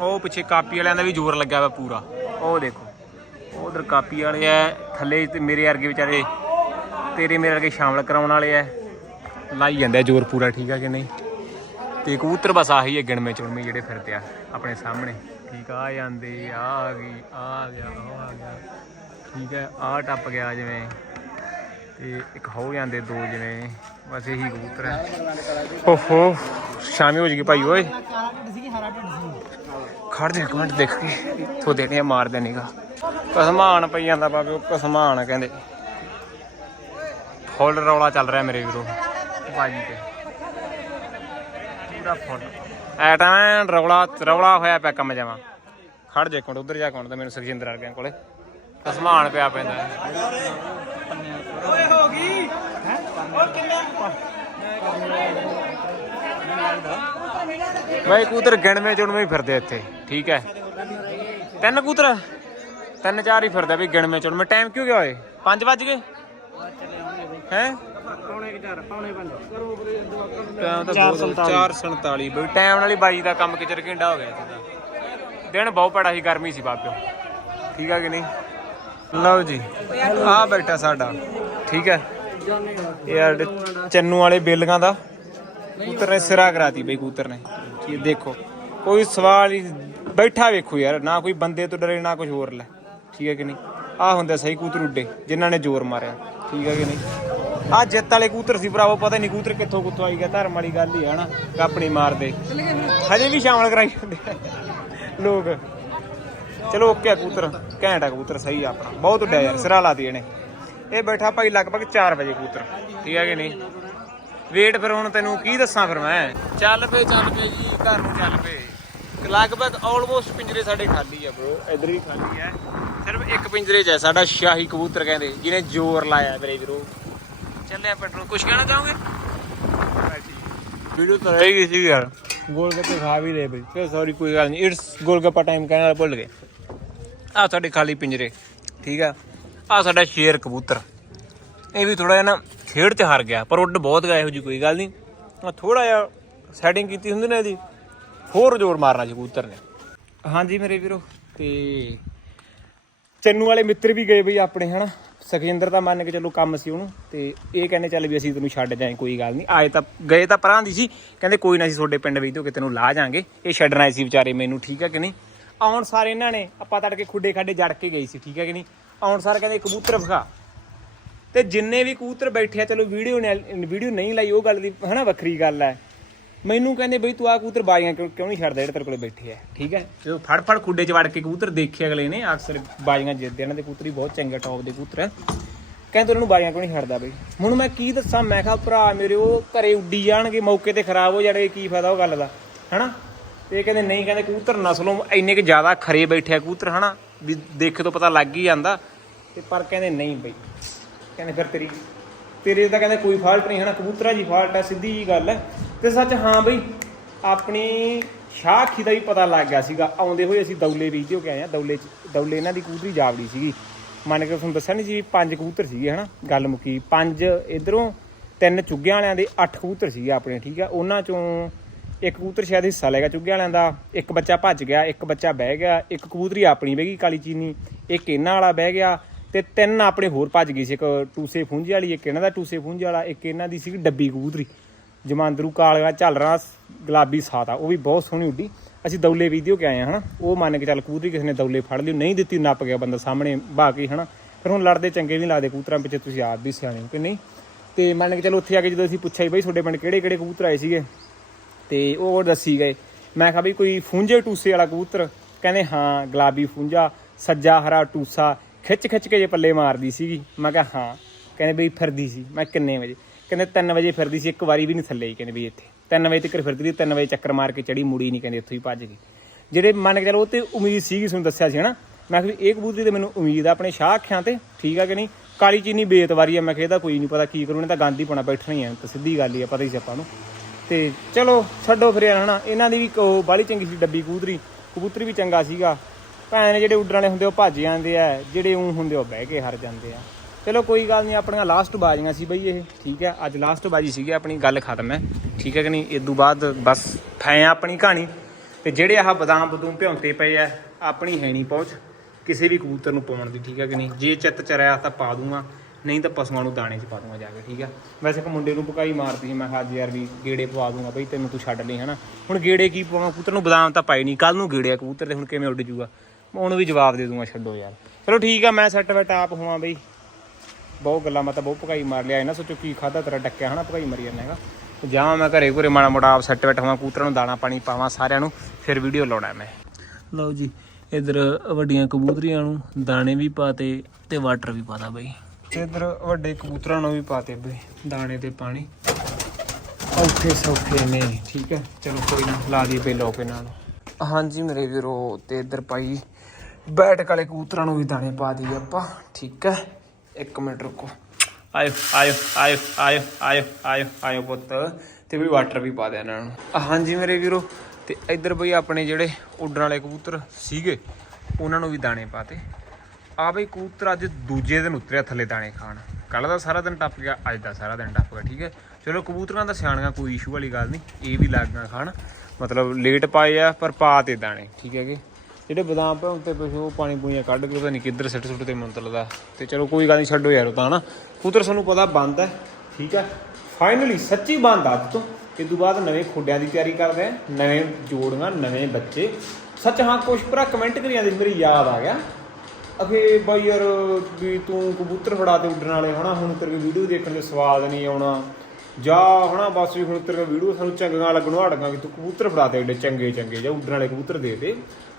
ਉਹ ਪਿੱਛੇ ਕਾਪੀ ਵਾਲਿਆਂ ਦਾ ਵੀ ਜ਼ੋਰ ਲੱਗਿਆ ਪਿਆ ਪੂਰਾ, ਉਹ ਦੇਖੋ, ਉਧਰ ਕਾਪੀ ਵਾਲੇ ਆ ਥੱਲੇ ਤੇ ਮੇਰੇ ਵਰਗੇ ਵਿਚਾਰੇ, ਤੇਰੇ ਮੇਰੇ ਵਰਗੇ ਸ਼ਾਮਲ ਕਰਾਉਣ ਵਾਲੇ ਆ ਲਾਈ ਜਾਂਦੇ ਜ਼ੋਰ ਪੂਰਾ, ਠੀਕ ਆ ਕਿ ਨਹੀਂ? ਤੇ ਕਬੂਤਰ ਬਸ ਆਹੀ ਹੈ ਗਿਣਵੇਂ ਚੁਣਵੇਂ ਜਿਹੜੇ ਫਿਰਦੇ ਆ ਆਪਣੇ ਸਾਹਮਣੇ। ਠੀਕ ਆ ਜਾਂਦੇ, ਆ ਆ ਗਈ, ਆ ਗਿਆ, ਉਹ ਆ ਗਿਆ। ਠੀਕ ਹੈ, ਆ ਟੱਪ ਗਿਆ ਜਿਵੇਂ। ਤੇ ਇੱਕ ਹੋ ਜਾਂਦੇ ਦੋ ਜਿਵੇਂ। ਬਸ ਇਹੀ ਕਬੂਤਰ ਹੈ। ਓਹੋ, ਸ਼ਾਮੀ ਹੋ ਜੂਗੀ ਭਾਈ, ਓਏ। ਖੜ ਦੇ ਇੱਕ ਮਿੰਟ, ਦੇਖ ਕੇ। ਇੱਥੋਂ ਦੇਣੇ ਆ ਮਾਰਦੇ ਕਸਮਾਨ ਪਈ ਜਾਂਦਾ ਬਾਬੇ, ਉਹ ਕਸਮਾਨ ਕਹਿੰਦੇ। ਫੁੱਲ ਰੌਲਾ ਚੱਲ ਰਿਹਾ ਮੇਰੇ ਵੀਰੋ। ਭਾਜੀ ਤੇ। ਪੂਰਾ ਫੁੱਲ ਐਟਾਂ ਰੌਲਾ ਰੌਲਾ ਹੋਇਆ ਪਿਆ ਕੰਮ ਜਾਵਾਂ ਖੜ ਜੇ ਕੋਣ ਉਧਰ ਜਾ ਕੋਣ ਤਾਂ ਮੈਨੂੰ ਸੁਖਜਿੰਦਰ ਵਰਗਿਆਂ ਕੋਲੇ। ਕਸਮਾਨ ਪਿਆ ਪੈਂਦਾ। ਮੈਂ ਕੂਤਰ ਗਿਣਵੇਂ ਚੁਣਵੇਂ ਹੀ ਫਿਰਦੇ ਇੱਥੇ ਠੀਕ ਹੈ। ਤਿੰਨ ਕੂਤਰ? ਤਿੰਨ ਚਾਰ ਹੀ ਫਿਰਦਾ ਵੀ ਗਿਣਵੇਂ ਚੁਣਵੇਂ। ਟਾਈਮ ਕਿਉਂ ਗਿਆ ਓਏ? 5 ਵੱਜ ਗਏ? ਹੈ? ਪੌਣੇ 4 ਪੌਣੇ 5 ਟਾਈਮ ਤਾਂ 447 ਬਈ ਟਾਈਮ ਵਾਲੀ ਬਾਈ ਦਾ ਕੰਮ ਕਿਚਰ ਘੰਟਾ ਹੋ ਗਿਆ ਇੱਥੇ ਤਾਂ। ਦਿਨ ਬਹੁਤ ਪੜਾ ਸੀ ਗਰਮੀ ਸੀ ਬਾਪਿਓ। ਠੀਕ ਆ ਕਿ ਨਹੀਂ? ਲਓ ਜੀ ਆ ਬੈਠਾ ਸਾਡਾ। ਠੀਕ ਹੈ। ਇਹ ਸਾਡੇ ਚੰਨੂ ਵਾਲੇ ਬੇਲੀਆਂ ਦਾ। ਨੇ ਸਿਰਾ ਕਰਾਤੀ ਬਈ ਕਬੂਤਰ ਨੇ। ਇਹ ਦੇਖੋ ਕੋਈ ਸਵਾਲ ਹੀ ਬੈਠਾ ਵੇਖੋ ਯਾਰ ਨਾ ਕੋਈ ਬੰਦੇ ਤੋਂ ਡਰੇ ਨਾ ਕੁਝ ਹੋਰ ਲੈ। ਠੀਕ ਹੈ ਕਿ ਨਹੀਂ? ਆ ਹੁੰਦੇ ਸਹੀ ਕਬੂਤਰ ਉੱਡੇ ਜਿਨ੍ਹਾਂ ਨੇ ਜ਼ੋਰ ਮਾਰਿਆ। ਠੀਕ ਹੈ ਕਿ ਨਹੀਂ? ਆ ਜਿੱਤ ਵਾਲੇ ਕੂਤਰ ਸੀ ਭਰਾਵੋ, ਪਤਾ ਨਹੀਂ ਕੂਤਰ ਕਿੱਥੋਂ ਕਿੱਥੋਂ ਆਈ ਗਿਆ, ਧਰਮ ਵਾਲੀ ਗੱਲ ਹੀ ਹੈ ਨਾ ਆਪਣੀ ਮਾਰਦੇ। ਹਜੇ ਵੀ ਸ਼ਾਮਲ ਕਰਾਈ ਜਾਂਦੇ ਲੋਕ। ਚਲੋ ਓਕੇ ਆ ਕਬੂਤਰ, ਘੈਂਟ ਸਹੀ ਆ ਆਪਣਾ। ਬਹੁਤ ਉੱਡਿਆ ਯਾਰ, ਸਿਰਾ ਲਾਤੀ ਇਹਨੇ। ਇਹ ਬੈਠਾ ਭਾਈ ਲਗਭਗ 4 ਵਜੇ ਕਬੂਤਰ। ਠੀਕ ਹੈ ਕਿ ਨਹੀਂ? ਵੇਟ ਫਿਰ ਹੁਣ ਤੈਨੂੰ ਕੀ ਦੱਸਾਂ ਫਿਰ ਮੈਂ? ਚੱਲ ਪਏ ਚੱਲ ਪਏ ਜੀ, ਘਰ ਨੂੰ ਚੱਲ ਪਏ। ਲਗਭਗ ਆਲਮੋਸਟ ਪਿੰਜਰੇ ਸਾਡੇ ਖਾਲੀ ਆ ਬ్రో ਇਧਰ ਵੀ ਖਾਲੀ ਹੈ ਸਿਰਫ ਇੱਕ ਪਿੰਜਰੇ 'ਚ ਹੈ ਸਾਡਾ ਸ਼ਾਹੀ ਕਬੂਤਰ ਕਹਿੰਦੇ, ਜਿਹਨੇ ਜ਼ੋਰ ਲਾਇਆ ਮੇਰੇ ਵੀਰੋ। ਚੱਲੇ ਆਪਾਂ ਨੂੰ ਕੁਝ ਕਹਿਣਾ ਚਾਹੋਗੇ? ਵੀਡੀਓ ਤਾਂ ਰਹਿ ਗਈ ਸੀ ਯਾਰ। ਗੋਲਗੱਪੇ ਖਾ ਵੀ ਲਏ ਬਈ। ਫਿਰ ਸੌਰੀ ਕੋਈ ਗੱਲ ਨਹੀਂ ਇਟਸ ਗੋਲਗੱਪਾ ਟਾਈਮ ਕਹਿਣ ਭੁੱਲ ਗਏ। ਆ ਸਾਡੇ ਖਾਲੀ ਪਿੰਜਰੇ, ਠੀਕ ਆ? ਆ ਸਾਡਾ ਸ਼ੇਰ ਕਬੂਤਰ। ਇਹ ਵੀ ਥੋੜਾ ਜਿਹਾ ਨਾ ਖੇਡ 'ਚ ਹਾਰ ਗਿਆ। ਪਰ ਉੱਡ ਬਹੁਤ ਗਿਆ ਇਹੋ ਜੀ ਕੋਈ ਗੱਲ ਨਹੀਂ ਆ ਥੋੜਾ ਜਿਹਾ ਸੈਟਿੰਗ ਕੀਤੀ ਹੁੰਦੀ ਨਾ ਇਹਦੀ। ਹੋਰ ਜ਼ੋਰ ਮਾਰਨਾ ਸੀ ਕਬੂਤਰ ਨੇ। ਹਾਂਜੀ ਮੇਰੇ ਵੀਰੋ, ਤੇ ਚੰਨੂ ਵਾਲੇ ਮਿੱਤਰ ਵੀ ਗਏ ਬਈ ਆਪਣੇ, ਹਨਾ? ਸੁਖਜਿੰਦਰ ਦਾ ਮੰਨ ਕੇ ਚੱਲੋ ਕੰਮ ਸੀ ਉਹਨੂੰ, ਤੇ ਇਹ ਕਹਿੰਦੇ ਚੱਲ ਵੀ ਅਸੀਂ ਤੈਨੂੰ ਛੱਡ ਜਾਏ, ਕੋਈ ਗੱਲ ਨਹੀਂ। ਆਏ ਤਾਂ ਗਏ ਤਾਂ ਪਰਾਂ ਦੀ ਸੀ, ਕਹਿੰਦੇ ਕੋਈ ਨਾ ਅਸੀਂ ਤੁਹਾਡੇ ਪਿੰਡ ਵਿੱਚ ਕਿ ਤੈਨੂੰ ਲਾ ਜਾਾਂਗੇ। ਇਹ ਛੱਡਣਾ ਸੀ ਵਿਚਾਰੇ ਮੈਨੂੰ, ਠੀਕ ਹੈ ਕਿ ਨਹੀਂ? ਆਉਣ ਸਾਰੇ ਇਹਨਾਂ ਨੇ, ਆਪਾਂ ਤੜਕੇ ਖੁੱਡੇ ਖਾਡੇ ਜੜ ਕੇ ਗਈ ਸੀ, ਠੀਕ ਹੈ ਕਿ ਨਹੀਂ? ਆਉਣ ਸਾਰ ਕਹਿੰਦੇ ਕਬੂਤਰ ਵਿਖਾ। ਤੇ ਜਿੰਨੇ ਵੀ ਕਬੂਤਰ ਬੈਠੇ ਆ, ਚਲੋ ਵੀਡੀਓ ਨੇ ਵੀਡੀਓ ਨਹੀਂ ਲਾਈ, ਉਹ ਗੱਲ ਦੀ ਹਨਾ ਵੱਖਰੀ ਗੱਲ ਹੈ ਮੈਨੂੰ ਕਹਿੰਦੇ ਬਈ ਤੂੰ ਆ ਕਬੂਤਰ ਬਾਜੀਆਂ ਕਿਉਂ ਕਿਉਂ ਨਹੀਂ ਛੱਡਦਾ ਜਿਹੜੇ ਤੇਰੇ ਕੋਲੇ ਬੈਠੇ ਆ? ਠੀਕ ਹੈ? ਜਦੋਂ ਫੜ ਫੜ ਖੁੱਡੇ 'ਚ ਵੜ ਕੇ ਕਬੂਤਰ ਦੇਖੇ ਅਗਲੇ ਨੇ, ਅਕਸਰ ਬਾਜੀਆਂ ਜਿੱਤਦੇ ਇਹਨਾਂ ਦੇ ਕਬੂਤਰ ਹੀ ਬਹੁਤ ਚੰਗੇ ਟੌਪ ਦੇ ਕਬੂਤਰ ਆ। ਕਹਿੰਦੇ ਉਹਨਾਂ ਨੂੰ ਬਾਜੀਆਂ ਕਿਉਂ ਨਹੀਂ ਛੱਡਦਾ ਬਈ? ਹੁਣ ਮੈਂ ਕੀ ਦੱਸਾਂ? ਮੈਂ ਕਿਹਾ ਭਰਾ ਮੇਰੇ ਉਹ ਘਰੇ ਉੱਡੀ ਜਾਣਗੇ, ਮੌਕੇ ਤੇ ਖਰਾਬ ਹੋ ਜਾਣਗੇ, ਕੀ ਫਾਇਦਾ ਉਹ ਗੱਲ ਦਾ? ਹਨਾ? ਤੇ ਇਹ ਕਹਿੰਦੇ ਨਹੀਂ, ਕਹਿੰਦੇ ਕਬੂਤਰ ਨਸਲੋਂ ਇੰਨੇ ਕਿ ਜ਼ਿਆਦਾ ਖਰੇ ਬੈਠੇ ਆ ਕਬੂਤਰ, ਹਨਾ? ਵੀ ਦੇਖੇ ਤੋਂ ਪਤਾ ਲੱਗ ਹੀ ਜਾਂਦਾ। ਤੇ ਪਰ ਕਹਿੰਦੇ ਨਹੀਂ ਬਈ। ਕਹਿੰਦੇ ਫਿਰ ਤੇਰੀ ਤੇਰੇ ਤਾਂ ਕਹਿੰਦੇ ਕੋਈ ਫਾਲਟ ਨਹੀਂ ਹੈ ਨਾ ਕਬੂਤਰਾਂ ਦੀ ਫਾਲਟ ਹੈ ਸਿੱਧੀ ਜੀ ਗੱਲ ਹੈ ਤੇ ਸੱਚ ਹਾਂ ਬਈ, ਆਪਣੀ ਸ਼ਾਖੀ ਦਾ ਵੀ ਪਤਾ ਲੱਗ ਗਿਆ ਸੀਗਾ। ਆਉਂਦੇ ਹੋਏ ਅਸੀਂ ਦੌਲੇ ਵੀਡੀਓ ਕੇ ਆਏ ਆ ਦੌਲੇ ਚ, ਦੌਲੇ ਇਹਨਾਂ ਦੀ ਕਬੂਤਰੀ ਜਾਵੜੀ ਸੀਗੀ। ਮੰਨ ਕੇ ਤੁਹਾਨੂੰ ਦੱਸਿਆ ਨਹੀਂ ਜੀ, ਪੰਜ ਕਬੂਤਰ ਸੀਗੇ, ਹਨਾ? ਗੱਲ ਮੁੱਕੀ ਪੰਜ ਇਧਰੋਂ, ਤਿੰਨ ਚੁੱਗਿਆਂ ਵਾਲਿਆਂ ਦੇ, ਅੱਠ ਕਬੂਤਰ ਸੀਗੇ ਆਪਣੇ, ਠੀਕ ਆ? ਉਹਨਾਂ ਚੋਂ ਇੱਕ ਕਬੂਤਰ ਸ਼ਾਇਦ ਹਿੱਸਾ ਲੈ ਗਿਆ ਚੁੱਗਿਆਂ ਵਾਲਿਆਂ ਦਾ। ਇੱਕ ਬੱਚਾ ਭੱਜ ਗਿਆ, ਇੱਕ ਬੱਚਾ ਬਹਿ ਗਿਆ, ਇੱਕ ਕਬੂਤਰੀ ਆਪਣੀ ਬਹਿ ਗਈ ਕਾਲੀ ਚੀਨੀ, ਇੱਕ ਇਹਨਾਂ ਵਾਲਾ ਬਹਿ ਗਿਆ ਤੇ ਤਿੰਨ ਆਪਣੇ ਹੋਰ ਭੱਜ ਗਈ ਸੀ। ਇੱਕ ਟੂਸੇ ਫੁੰਝੇ ਵਾਲੀ, ਇੱਕ ਇਹਨਾਂ ਦਾ ਟੂਸੇ ਫੁੰਝੇ ਵਾਲਾ, ਇੱਕ ਇਹਨਾਂ ਦੀ ਸੀਗੀ ਡੱਬੀ ਕਬੂਤਰੀ ਜਮਾਂਦਰੂ ਕਾਲਗਾ ਝਲਰਾ ਗੁਲਾਬੀ ਸਾਤਾ, ਉਹ ਵੀ ਬਹੁਤ ਸੋਹਣੀ ਉੱਡੀ। ਅਸੀਂ ਦੌਲੇ ਵੀਡੀਓ ਕੇ ਆਏ ਆ ਹਨਾ? ਉਹ ਮੰਨ ਕੇ ਚੱਲ ਕਬੂਤਰੀ ਕਿਸੇ ਨੇ ਦੌਲੇ ਫੜ ਲਈ ਨਹੀਂ ਦਿੱਤੀ ਨੱਪ ਗਿਆ ਬੰਦਾ ਸਾਹਮਣੇ ਬਾਕੀ ਹਨਾ? ਫਿਰ ਹੁਣ ਲੜਦੇ ਚੰਗੇ ਨਹੀਂ ਲੱਗਦੇ ਕੂਤਰਾਂ ਪਿੱਛੇ, ਤੁਸੀਂ ਆਪ ਵੀ ਸਿਆਣੇ ਹੋ ਕਿ ਨਹੀਂ? ਤੇ ਮੰਨ ਕੇ ਚੱਲ ਉੱਥੇ ਆ ਕੇ ਜਦੋਂ ਅਸੀਂ ਪੁੱਛਿਆ ਸੀ ਬਈ ਤੁਹਾਡੇ ਪਿੰਡ ਕਿਹੜੇ ਕਿਹੜੇ ਕਬੂਤਰ ਆਏ ਸੀਗੇ? ਤੇ ਉਹ ਦੱਸੀ ਗਏ। ਮੈਂ ਕਿਹਾ, ਬਈ ਕੋਈ ਫੁੰਝੇ ਟੂਸੇ ਵਾਲਾ ਕਬੂਤਰ ਕਹਿੰਦੇ, ਹਾਂ, ਗੁਲਾਬੀ ਫੁੰਝਾ, ਸੱਜਾ ਹਰਾ ਟੂਸਾ ਖਿੱਚ ਖਿੱਚ ਕੇ ਜੇ ਪੱਲੇ ਮਾਰਦੀ ਸੀਗੀ। ਮੈਂ ਕਿਹਾ, ਹਾਂ। ਕਹਿੰਦੇ, ਬਈ ਫਿਰਦੀ ਸੀ। ਮੈਂ ਕਿੰਨੇ ਵਜੇ? ਕਹਿੰਦੇ 3 ਵਜੇ ਫਿਰਦੀ ਸੀ, ਇੱਕ ਵਾਰੀ ਵੀ ਨਹੀਂ ਥੱਲੇ ਹੀ ਕਹਿੰਦੇ ਵੀ ਇੱਥੇ। 3 ਵਜੇ ਤੱਕ ਫਿਰਦੀ ਸੀ 3 ਵਜੇ ਚੱਕਰ ਮਾਰ ਕੇ ਚੜੀ ਮੁੜੀ ਨਹੀਂ ਕਹਿੰਦੇ ਇੱਥੋਂ ਹੀ ਭੱਜ ਗਈ। ਜਿਹੜੇ ਮੰਨ ਕੇ ਚਲੋ ਉਹ ਤੇ ਉਮੀਦ ਸੀਗੀ, ਤੁਹਾਨੂੰ ਦੱਸਿਆ ਸੀ, ਹਨਾ? ਮੈਂ ਕਿਹਾ ਵੀ ਇਹ ਕਬੂਤਰੀ ਤੇ ਮੈਨੂੰ ਉਮੀਦ ਆ, ਆਪਣੇ ਸ਼ਾਹ ਅੱਖਾਂ ਤੇ, ਠੀਕ ਆ ਕਿ ਨਹੀਂ? ਕਾਲੀ ਚੀਨੀ ਬੇਤਵਾਰੀ ਆ, ਮੈਂ ਕਿਹਾ ਇਹਦਾ ਕੋਈ ਨਹੀਂ ਪਤਾ ਕੀ ਕਰੂ, ਇਹਨੇ ਤਾਂ ਗੰਦ ਹੀ ਬੈਠਣਾ ਹੀ ਆ ਤਾਂ ਸਿੱਧੀ ਗੱਲ ਹੀ ਆ, ਪਤਾ ਹੀ ਸੀ ਆਪਾਂ ਨੂੰ। ਤੇ ਚਲੋ, ਛੱਡੋ ਫਿਰ ਯਾਰ, ਹਨਾ? ਇਹਨਾਂ ਦੀ ਵੀ ਉਹ ਬਾਲੀ ਚੰਗੀ ਸੀ ਡੱਬੀ ਕਬੂਤਰੀ। ਕਬੂਤਰੀ ਵੀ ਚੰਗਾ ਸੀਗਾ। ਭੈਣ ਨੇ ਜਿਹੜੇ ਉੱਡਣ ਵਾਲੇ ਹੁੰਦੇ, ਉਹ ਭੱਜ ਜਾਂਦੇ ਆ, ਜਿਹੜੇ ਉਂ ਹੁੰਦੇ, ਉਹ ਬਹਿ ਕੇ ਹਰ ਜਾਂਦੇ ਆ। ਚਲੋ ਕੋਈ ਗੱਲ ਨਹੀਂ, ਆਪਣੀਆਂ ਲਾਸਟ ਬਾਜ਼ੀਆਂ ਸੀ ਬਈ ਇਹ, ਠੀਕ ਹੈ? ਅੱਜ ਲਾਸਟ ਬਾਜੀ ਸੀਗੀ, ਆਪਣੀ ਗੱਲ ਖਤਮ ਹੈ, ਠੀਕ ਹੈ ਕਿ ਨਹੀਂ? ਇਦੋਂ ਬਾਅਦ ਬਸ ਫੈ ਆਪਣੀ ਕਹਾਣੀ। ਤੇ ਜਿਹੜੇ ਆਹ ਬਦਾਮ ਬਦੂਮ ਭਿਉਂਤੇ ਪਏ ਆ, ਆਪਣੀ ਹੈ ਨਹੀਂ ਪਹੁੰਚ, ਕਿਸੇ ਵੀ ਕਬੂਤਰ ਨੂੰ ਪਾਉਣ ਦੀ, ਠੀਕ ਹੈ ਕਿ ਨਹੀਂ? ਜੇ ਚਿੱਤ ਚਰਿਆ ਤਾਂ ਪਾ ਦੂੰਗਾ, ਨਹੀਂ ਤਾਂ ਪਸ਼ੂਆਂ ਨੂੰ ਦਾਣੇ 'ਚ ਪਾ ਦੂੰਗਾ ਜਾ ਕੇ, ਠੀਕ ਆ ਵੈਸੇ ਇੱਕ ਮੁੰਡੇ ਨੂੰ ਪਕਾਈ ਮਾਰਦੀ ਸੀ, ਮੈਂ ਕਿਹਾ ਯਾਰ ਵੀ ਗੇੜੇ ਪਵਾ ਦੂੰਗਾ ਬਈ, ਤੈਨੂੰ ਤੂੰ ਛੱਡ ਲਈ, ਹਨਾ? ਹੁਣ ਗੇੜੇ ਕੀ ਪਾਵਾਂ ਕਬੂਤਰ ਨੂੰ ਬਦਾਮ ਤਾਂ ਪਾਈ ਨਹੀਂ ਕੱਲ ਨੂੰ ਗੇੜਿਆ ਕਬੂਤਰ ਤੇ ਹੁਣ ਕਿਵੇਂ ਉੱਡ ਜੂਗਾ? ਮੈਂ ਉਹਨੂੰ ਵੀ ਜਵਾਬ ਦੇ ਦੂੰਗਾ, ਛੱਡੋ ਯਾਰ। ਚਲੋ ਠੀਕ ਆ, ਮੈਂ ਸੈੱਟ ਵੈਟ ਆਪ ਹੋਵਾਂ ਬਈ। ਬਹੁਤ ਗੱਲਾਂ ਮੈਂ ਤਾਂ ਬਹੁਤ ਭਕਾਈ ਮਾਰ ਲਿਆ। ਇਹਨਾਂ ਸੋਚੋ ਕੀ ਖਾਦਾ ਤੇਰਾ ਡੱਕਿਆ ਹਨਾ ਭਕਾਈ ਮਰੀ ਜਾਂਦਾ ਹੈਗਾ। ਤੇ ਜਾਵਾਂ ਮੈਂ ਘਰੇ ਘੁਰੇ ਮਾੜਾ ਮੋਟਾ ਆਪ ਸੈੱਟ ਵੈਟ ਹੋਵਾਂ ਕਬੂਤਰਾਂ ਨੂੰ ਦਾਣਾ ਪਾਣੀ ਪਾਵਾਂ ਸਾਰਿਆਂ ਨੂੰ ਫਿਰ ਵੀਡੀਓ ਲਾਉਣਾ ਮੈਂ। ਲਓ ਜੀ ਇਧਰ ਵੱਡੀਆਂ ਕਬੂਤਰੀਆਂ ਨੂੰ ਦਾਣੇ ਵੀ ਪਾਤੇ ਤੇ ਵਾਟਰ ਵੀ ਪਾਤਾ ਬਈ। ਇਧਰ ਵੱਡੇ ਕਬੂਤਰਾਂ ਨੂੰ ਵੀ ਪਾਤੇ ਬਈ ਦਾਣੇ ਤੇ ਪਾਣੀ। ਔਖੇ ਸੌਖੇ ਨੇ ਠੀਕ ਹੈ। ਚਲੋ ਕੋਈ ਨਾ ਲਾ ਦੀ ਬੇ ਲੋਕੇ ਨਾਲ। ਹਾਂਜੀ ਮੇਰੇ ਵੀਰੋ ਤੇ ਇਧਰ ਭਾਈ ਬੈਠਕ ਵਾਲੇ ਕਬੂਤਰਾਂ ਨੂੰ ਵੀ ਦਾਣੇ ਪਾ ਦਈਏ ਆਪਾਂ ਠੀਕ ਹੈ। ਇੱਕ ਮਿੰਟ ਰੁਕੋ। ਆਇਓ ਆਇਓ ਆਇਓ ਆਇਓ ਆਇਓ ਆਇਓ ਆਇਓ ਪੁੱਤ। ਤੇ ਵੀ ਵਾਟਰ ਵੀ ਪਾ ਦੇ ਇਹਨਾਂ ਨੂੰ। ਹਾਂਜੀ ਮੇਰੇ ਵੀਰੋ ਤੇ ਇੱਧਰ ਬਈ ਆਪਣੇ ਜਿਹੜੇ ਉੱਡਣ ਵਾਲੇ ਕਬੂਤਰ ਸੀਗੇ ਉਹਨਾਂ ਨੂੰ ਵੀ ਦਾਣੇ ਪਾਤੇ। ਆ ਬਈ ਕਬੂਤਰ ਅੱਜ ਦੂਜੇ ਦਿਨ ਉਤਰਿਆ ਥੱਲੇ ਦਾਣੇ ਖਾਣ। ਕੱਲ ਦਾ ਸਾਰਾ ਦਿਨ ਟੱਪ ਗਿਆ ਅੱਜ ਦਾ ਸਾਰਾ ਦਿਨ ਟੱਪ ਗਿਆ ਠੀਕ ਹੈ? ਚਲੋ ਕਬੂਤਰਾਂ ਦਾ ਸਿਆਣੀਆਂ ਕੋਈ ਇਸ਼ੂ ਵਾਲੀ ਗੱਲ ਨਹੀਂ ਇਹ ਵੀ ਲੱਗ ਗਿਆ ਖਾਣ। ਮਤਲਬ ਲੇਟ ਪਾਏ ਆ ਪਰ ਪਾ ਤੇ ਦਾਣੇ ਠੀਕ ਹੈਗੇ? ਜਿਹੜੇ ਬਦਾਮ ਭਿਉਂ ਤੇ ਪਸ਼ੂ ਪਾਣੀ ਪੂਣੀਆਂ ਕੱਢ ਕੇ ਪਤਾ ਨਹੀਂ ਕਿੱਧਰ ਸਿੱਟ ਸੁੱਟ ਤੇ ਮੰਤਲ ਦਾ ਤੇ ਚਲੋ ਕੋਈ ਗੱਲ ਨਹੀਂ ਛੱਡੋ ਯਾਰ ਉਹ ਤਾਂ, ਹਨਾ? ਕਬੂਤਰ ਸਾਨੂੰ ਪਤਾ ਬੰਦ ਹੈ, ਠੀਕ ਹੈ? ਫਾਈਨਲੀ ਸੱਚੀ ਬੰਦ ਅੱਜ ਤੋਂ। ਇਸ ਤੋਂ ਬਾਅਦ ਨਵੇਂ ਖੋਡਿਆਂ ਦੀ ਤਿਆਰੀ ਕਰਦੇ ਆ ਨਵੇਂ ਜੋੜੀਆਂ, ਨਵੇਂ ਬੱਚੇ। ਸੱਚ ਹਾਂ, ਕੁਛ ਭਰਾ ਕਮੈਂਟ ਕਰੀ ਜਾਂਦੇ ਮੇਰੀ ਯਾਦ ਆ ਗਿਆ। ਅਖੇ ਬਾਈ ਯਾਰ, ਵੀ ਤੂੰ ਕਬੂਤਰ ਫੜਾ ਤੇ ਉੱਡਣ ਵਾਲੇ, ਹਨਾ? ਹੁਣ ਤੇਰੇ ਵੀਡੀਓ ਦੇਖਣ ਦੇ ਸਵਾਦ ਨਹੀਂ ਆਉਣਾ। ਜਾਂ, ਹਨਾ? ਬਸ ਵੀ ਹੁਣ ਤੇਰੇ ਵੀਡੀਓ ਸਾਨੂੰ ਚੰਗੀਆਂ ਲੱਗਣ ਹਟਾਂਗਾ ਕਿ ਤੂੰ ਕਬੂਤਰ ਫੜਾ ਤੇ ਏਡੇ ਚੰਗੇ ਚੰਗੇ ਜਾਂ ਉੱਡਣ ਵਾਲੇ ਕਬੂਤਰ ਦੇ ਦੇ।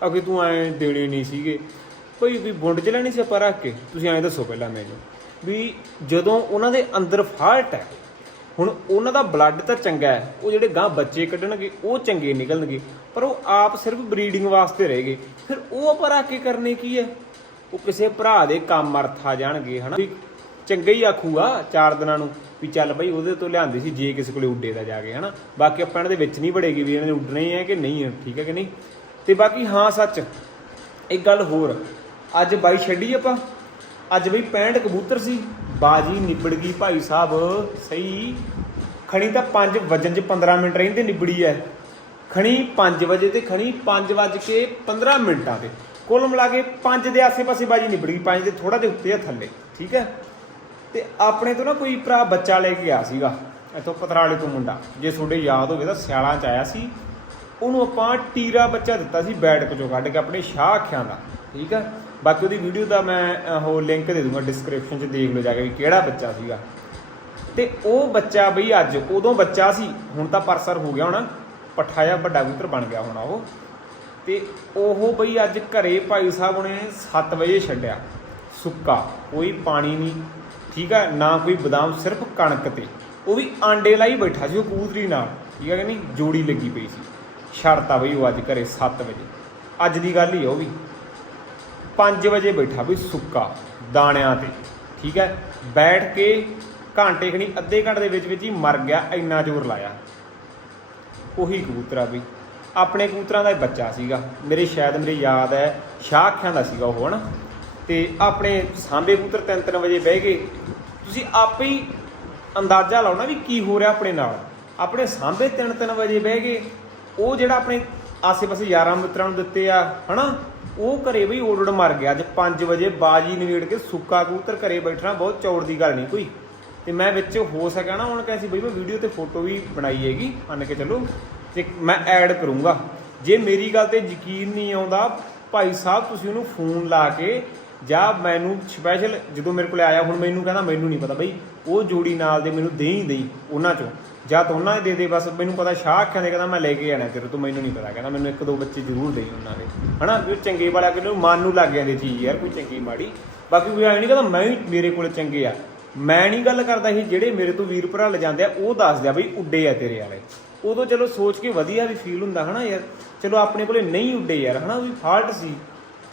ਅਖੇ ਤੂੰ ਐ ਦੇਣੇ ਨਹੀਂ ਸੀਗੇ। ਭਈ ਵੀ ਬੁੰਡ ਚ ਲੈਣੀ ਸੀ ਆਪਾਂ ਰੱਖ ਕੇ? ਤੁਸੀਂ ਐਂ ਦੱਸੋ ਪਹਿਲਾਂ ਮੈਨੂੰ। ਵੀ ਜਦੋਂ ਉਹਨਾਂ ਦੇ ਅੰਦਰ ਫਾਲਟ ਹੈ, ਹੁਣ ਉਹਨਾਂ ਦਾ ਬਲੱਡ ਤਾਂ ਚੰਗਾ ਹੈ, ਉਹ ਜਿਹੜੇ ਗਾਂ ਬੱਚੇ ਕੱਢਣਗੇ, ਉਹ ਚੰਗੇ ਨਿਕਲਣਗੇ, ਪਰ ਉਹ ਆਪ ਸਿਰਫ ਬਰੀਡਿੰਗ ਵਾਸਤੇ ਰਹੇਗੇ ਫਿਰ ਉਹ ਆਪਾਂ ਰੱਖ ਕੇ ਕਰਨੇ ਕੀ ਹੈ? ਉਹ ਕਿਸੇ ਭਰਾ ਦੇ ਕੰਮ ਅਰਥ ਆ ਜਾਣਗੇ, ਹਨਾ? ਵੀ ਚੰਗਾ ਹੀ ਆਖੂਗਾ ਚਾਰ ਦਿਨਾਂ ਨੂੰ, ਵੀ ਚੱਲ ਬਈ ਉਹਦੇ ਤੋਂ ਲਿਆਂਦੇ ਸੀ, ਜੇ ਕਿਸੇ ਕੋਲੇ ਉੱਡੇ ਦਾ ਜਾ ਕੇ, ਹਨਾ? ਬਾਕੀ ਆਪਾਂ ਇਹਨਾਂ ਦੇ ਵਿੱਚ ਨਹੀਂ ਵੜੇਗੀ ਵੀ ਇਹਨਾਂ ਨੇ ਉੱਡਣੇ ਹੀ ਹੈ ਕਿ ਨਹੀਂ ਹੈ ਠੀਕ ਹੈ ਕਿ ਨਹੀਂ? ਤੇ ਬਾਕੀ ਹਾਂ ਸੱਚ, ਇੱਕ ਗੱਲ ਹੋਰ, ਅੱਜ ਬਾਈ ਛੱਡੀ ਆਪਾਂ, ਅੱਜ ਬਈ 65 ਕਬੂਤਰ ਸੀ। ਬਾਜੀ ਨਿਬੜ ਗਈ ਭਾਈ ਸਾਹਿਬ, ਸਹੀ। ਖਣੀ ਤਾਂ 5 ਵਜਨ ਚ 15 ਮਿੰਟ ਰਹਿੰਦੇ ਨਿਬੜੀ ਐ। ਖਣੀ 5 ਵਜੇ ਤੇ ਖਣੀ 5 ਵਜ ਕੇ 15 ਮਿੰਟਾਂ ਤੇ ਕੁੱਲ ਮਿਲਾ ਕੇ 5 ਦੇ ਆਸੇ-ਪਾਸੇ ਬਾਜੀ ਨਿਬੜ ਗਈ 5 ਦੇ ਥੋੜਾ ਜਿਹਾ ਉੱਤੇ ਆ ਥੱਲੇ, ਠੀਕ ਹੈ ਤੇ ਆਪਣੇ ਤੋਂ ਨਾ ਕੋਈ ਭਰਾ ਬੱਚਾ ਲੈ ਕੇ ਆ ਸੀਗਾ, ਇੱਥੋਂ ਪਤਰਾਲੇ ਤੋਂ ਮੁੰਡਾ। ਜੇ ਤੁਹਾਡੇ ਯਾਦ ਹੋਵੇ ਤਾਂ ਸਿਆਲਾਂ ਚ ਆਇਆ ਸੀ। ਉਹਨੂੰ ਆਪਾਂ ਟੀਰਾ ਬੱਚਾ ਦਿੱਤਾ ਸੀ ਬੈਟਕ ਚੋਂ ਕੱਢ ਕੇ ਆਪਣੇ ਸ਼ਾਹ ਅੱਖਾਂ ਦਾ, ਠੀਕ ਹੈ? ਬਾਕੀ ਉਹਦੀ ਵੀਡੀਓ ਦਾ ਮੈਂ ਉਹ ਲਿੰਕ ਦੇ ਦੂੰਗਾ ਡਿਸਕ੍ਰਿਪਸ਼ਨ 'ਚ ਦੇਖ ਲਓ ਜਾ ਕੇ ਵੀ ਕਿਹੜਾ ਬੱਚਾ ਸੀਗਾ। ਤੇ ਉਹ ਬੱਚਾ ਬਈ ਅੱਜ ਉਦੋਂ ਬੱਚਾ ਸੀ, ਹੁਣ ਤਾਂ ਪਰਸਰ ਹੋ ਗਿਆ ਹੋਣਾ ਪੱਠਾ ਜਿਹਾ ਵੱਡਾ ਕਬੂਤਰ ਬਣ ਗਿਆ ਹੋਣਾ ਉਹ। ਤੇ ਉਹ ਬਈ ਅੱਜ ਘਰੇ ਭਾਈ ਸਾਹਿਬ ਨੇ 7 ਵਜੇ ਛੱਡਿਆ, ਸੁੱਕਾ, ਕੋਈ ਪਾਣੀ ਨਹੀਂ, ਠੀਕ ਆ ਨਾ ਕੋਈ ਬਦਾਮ, ਸਿਰਫ ਕਣਕ ਤੇ। ਉਹ ਵੀ ਆਂਡੇ ਲਾਈ ਬੈਠਾ ਸੀ ਉਹ ਕੂਦਰੀ ਨਾਲ, ਠੀਕ ਆ ਕਿ ਨਹੀਂ? ਜੋੜੀ ਲੱਗੀ ਪਈ ਸੀ। ਛੱਡਤਾ ਬਈ ਉਹ ਅੱਜ ਘਰੇ 7 ਵਜੇ। ਅੱਜ ਦੀ ਗੱਲ ਹੀ ਉਹ ਵੀ। 5 ਵਜੇ ਬੈਠਾ ਬਈ ਸੁੱਕਾ ਦਾਣਿਆਂ ਤੇ, ਠੀਕ ਹੈ? ਬੈਠ ਕੇ ਘੰਟੇ ਖਣੀ ਅੱਧੇ ਘੰਟੇ ਦੇ ਵਿੱਚ ਵਿੱਚ ਹੀ ਮਰ ਗਿਆ, ਇੰਨਾ ਜ਼ੋਰ ਲਾਇਆ। ਉਹੀ ਕਬੂਤਰ ਆ ਵੀ ਆਪਣੇ ਕਬੂਤਰਾਂ ਦਾ ਬੱਚਾ ਸੀਗਾ। ਮੇਰੇ ਸ਼ਾਇਦ ਮੇਰੀ ਯਾਦ ਹੈ, ਸ਼ਾਹ ਅੱਖਾਂ ਦਾ ਸੀਗਾ ਉਹ, ਹਨਾ? ਤੇ ਆਪਣੇ ਸਾਂਬੇ ਕਬੂਤਰ 3-3 ਵਜੇ ਬਹਿ ਗਏ। ਤੁਸੀਂ ਆਪੇ ਹੀ ਅੰਦਾਜ਼ਾ ਲਾਓ ਨਾ ਵੀ ਕੀ ਹੋ ਰਿਹਾ ਆਪਣੇ ਨਾਲ। ਆਪਣੇ ਸਾਂਬੇ 3-3 ਵਜੇ ਬਹਿ ਗਏ। ਉਹ ਜਿਹੜਾ ਆਪਣੇ ਆਸੇ-ਪਾਸੇ ਯਾਰਾਂ ਮਿੱਤਰਾਂ ਨੂੰ ਦਿੱਤੇ ਆ, ਹਨਾ? ਉਹ ਘਰੇ ਬਈ ਓੜੜ ਮਰ ਗਿਆ। ਅੱਜ 5 ਵਜੇ ਬਾਜੀ ਨਿਵੇੜ ਕੇ ਸੁੱਕਾ ਕਬੂਤਰ ਘਰੇ ਬੈਠਣਾ ਬਹੁਤ ਚੌੜ ਦੀ ਗੱਲ ਨਹੀਂ ਕੋਈ। ਤੇ ਮੈਂ ਵਿੱਚ ਹੋ ਸਕਿਆ ਨਾ ਹੁਣ ਕਹਿੰਦਾ ਸੀ, ਬਈ ਮੈਂ ਵੀਡੀਓ ਤੇ ਫੋਟੋ ਵੀ ਬਣਾਈ ਹੈਗੀ, ਮੰਨ ਕੇ ਚੱਲੋ, ਤੇ ਮੈਂ ਐਡ ਕਰੂੰਗਾ। ਜੇ ਮੇਰੀ ਗੱਲ ਤੇ ਯਕੀਨ ਨਹੀਂ ਆਉਂਦਾ, ਭਾਈ ਸਾਹਿਬ, ਤੁਸੀਂ ਉਹਨੂੰ ਫੋਨ ਲਾ ਕੇ ਜਾਂ ਮੈਨੂੰ ਸਪੈਸ਼ਲ ਜਦੋਂ ਮੇਰੇ ਕੋਲ ਆਇਆ, ਹੁਣ ਮੈਨੂੰ ਕਹਿੰਦਾ, ਮੈਨੂੰ ਨਹੀਂ ਪਤਾ ਬਈ, ਉਹ ਜੋੜੀ ਨਾਲ ਦੇ ਮੈਨੂੰ ਦੇਈ ਦੇਈ, ਉਹਨਾਂ ਚੋਂ। ਜਾਂ ਤਾਂ ਉਹਨਾਂ ਦੇ ਦੇ ਬਸ ਮੈਨੂੰ ਪਤਾ ਸ਼ਾਹ ਆਖਿਆ ਦੇ ਕਹਿੰਦਾ ਮੈਂ ਲੈ ਕੇ ਆਣਾ ਤੇਰੇ ਤੋਂ, ਮੈਨੂੰ ਨਹੀਂ ਪਤਾ, ਕਹਿੰਦਾ ਮੈਨੂੰ ਇੱਕ ਦੋ ਬੱਚੇ ਜ਼ਰੂਰ ਦੇਈ ਉਹਨਾਂ ਦੇ। ਹਨਾ, ਵੀ ਉਹ ਚੰਗੇ ਵਾਲਾ ਕਿ ਮਨ ਨੂੰ ਲੱਗ ਜਾਂਦੀ ਚੀਜ਼ ਯਾਰ ਕੋਈ ਚੰਗੀ ਮਾੜੀ। ਬਾਕੀ ਕੋਈ ਐ ਨਹੀਂ ਕਹਿੰਦਾ, ਮੈਂ ਵੀ ਮੇਰੇ ਕੋਲ ਚੰਗੇ ਆ। ਮੈਂ ਨਹੀਂ ਗੱਲ ਕਰਦਾ ਸੀ ਜਿਹੜੇ ਮੇਰੇ ਤੋਂ ਵੀਰ ਭਰਾ ਲੈ ਜਾਂਦੇ ਆ, ਉਹ ਦੱਸਦੇ ਆ ਬਈ ਉੱਡੇ ਆ ਤੇਰੇ ਵਾਲੇ। ਉਦੋਂ ਚਲੋ ਸੋਚ ਕੇ ਵਧੀਆ ਵੀ ਫੀਲ ਹੁੰਦਾ ਹਨਾ ਯਾਰ। ਚਲੋ ਆਪਣੇ ਕੋਲੇ ਨਹੀਂ ਉੱਡੇ ਯਾਰ, ਹਨਾ, ਉਹ ਵੀ ਫਾਲਟ ਸੀ।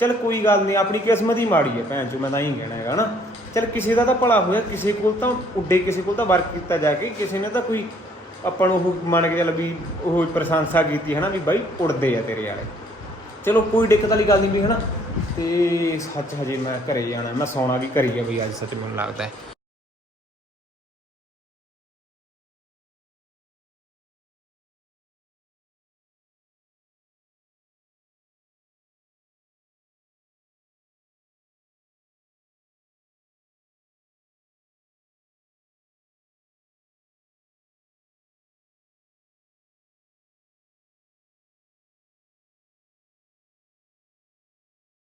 ਚਲ ਕੋਈ ਗੱਲ ਨਹੀਂ ਆਪਣੀ ਕਿਸਮਤ ਹੀ ਮਾੜੀ ਹੈ ਭੈਣ ਚੋ ਮੈਂ ਤਾਂ ਹੀ ਕਹਿਣਾ ਹੈਗਾ ਨਾ ਚਲ ਕਿਸੇ ਦਾ ਤਾਂ ਭਲਾ ਹੋਇਆ, ਕਿਸੇ ਕੋਲ ਤਾਂ ਉੱਡੇ, ਕਿਸੇ ਕੋਲ ਤਾਂ ਵਰਕ ਕੀਤਾ ਜਾ ਕੇ, ਕਿਸੇ ਨੇ ਤਾਂ ਕੋਈ ਆਪਾਂ ਨੂੰ ਉਹ ਮੰਨ ਕੇ ਚੱਲ ਵੀ ਉਹ ਪ੍ਰਸ਼ੰਸਾ ਕੀਤੀ, ਹਨਾ, ਵੀ ਬਾਈ ਉੜਦੇ ਆ ਤੇਰੇ ਵਾਲੇ। ਚਲੋ, ਕੋਈ ਦਿੱਕਤ ਵਾਲੀ ਗੱਲ ਨਹੀਂ ਵੀ, ਹਨਾ, ਤੇ ਸੱਚ ਹਜੇ ਮੈਂ ਘਰੇ ਜਾਣਾ, ਮੈਂ ਸੌਣਾ ਵੀ ਘਰੀ ਆ ਬਈ, ਅੱਜ ਸੱਚ ਮੈਨੂੰ ਲੱਗਦਾ ਹੈ।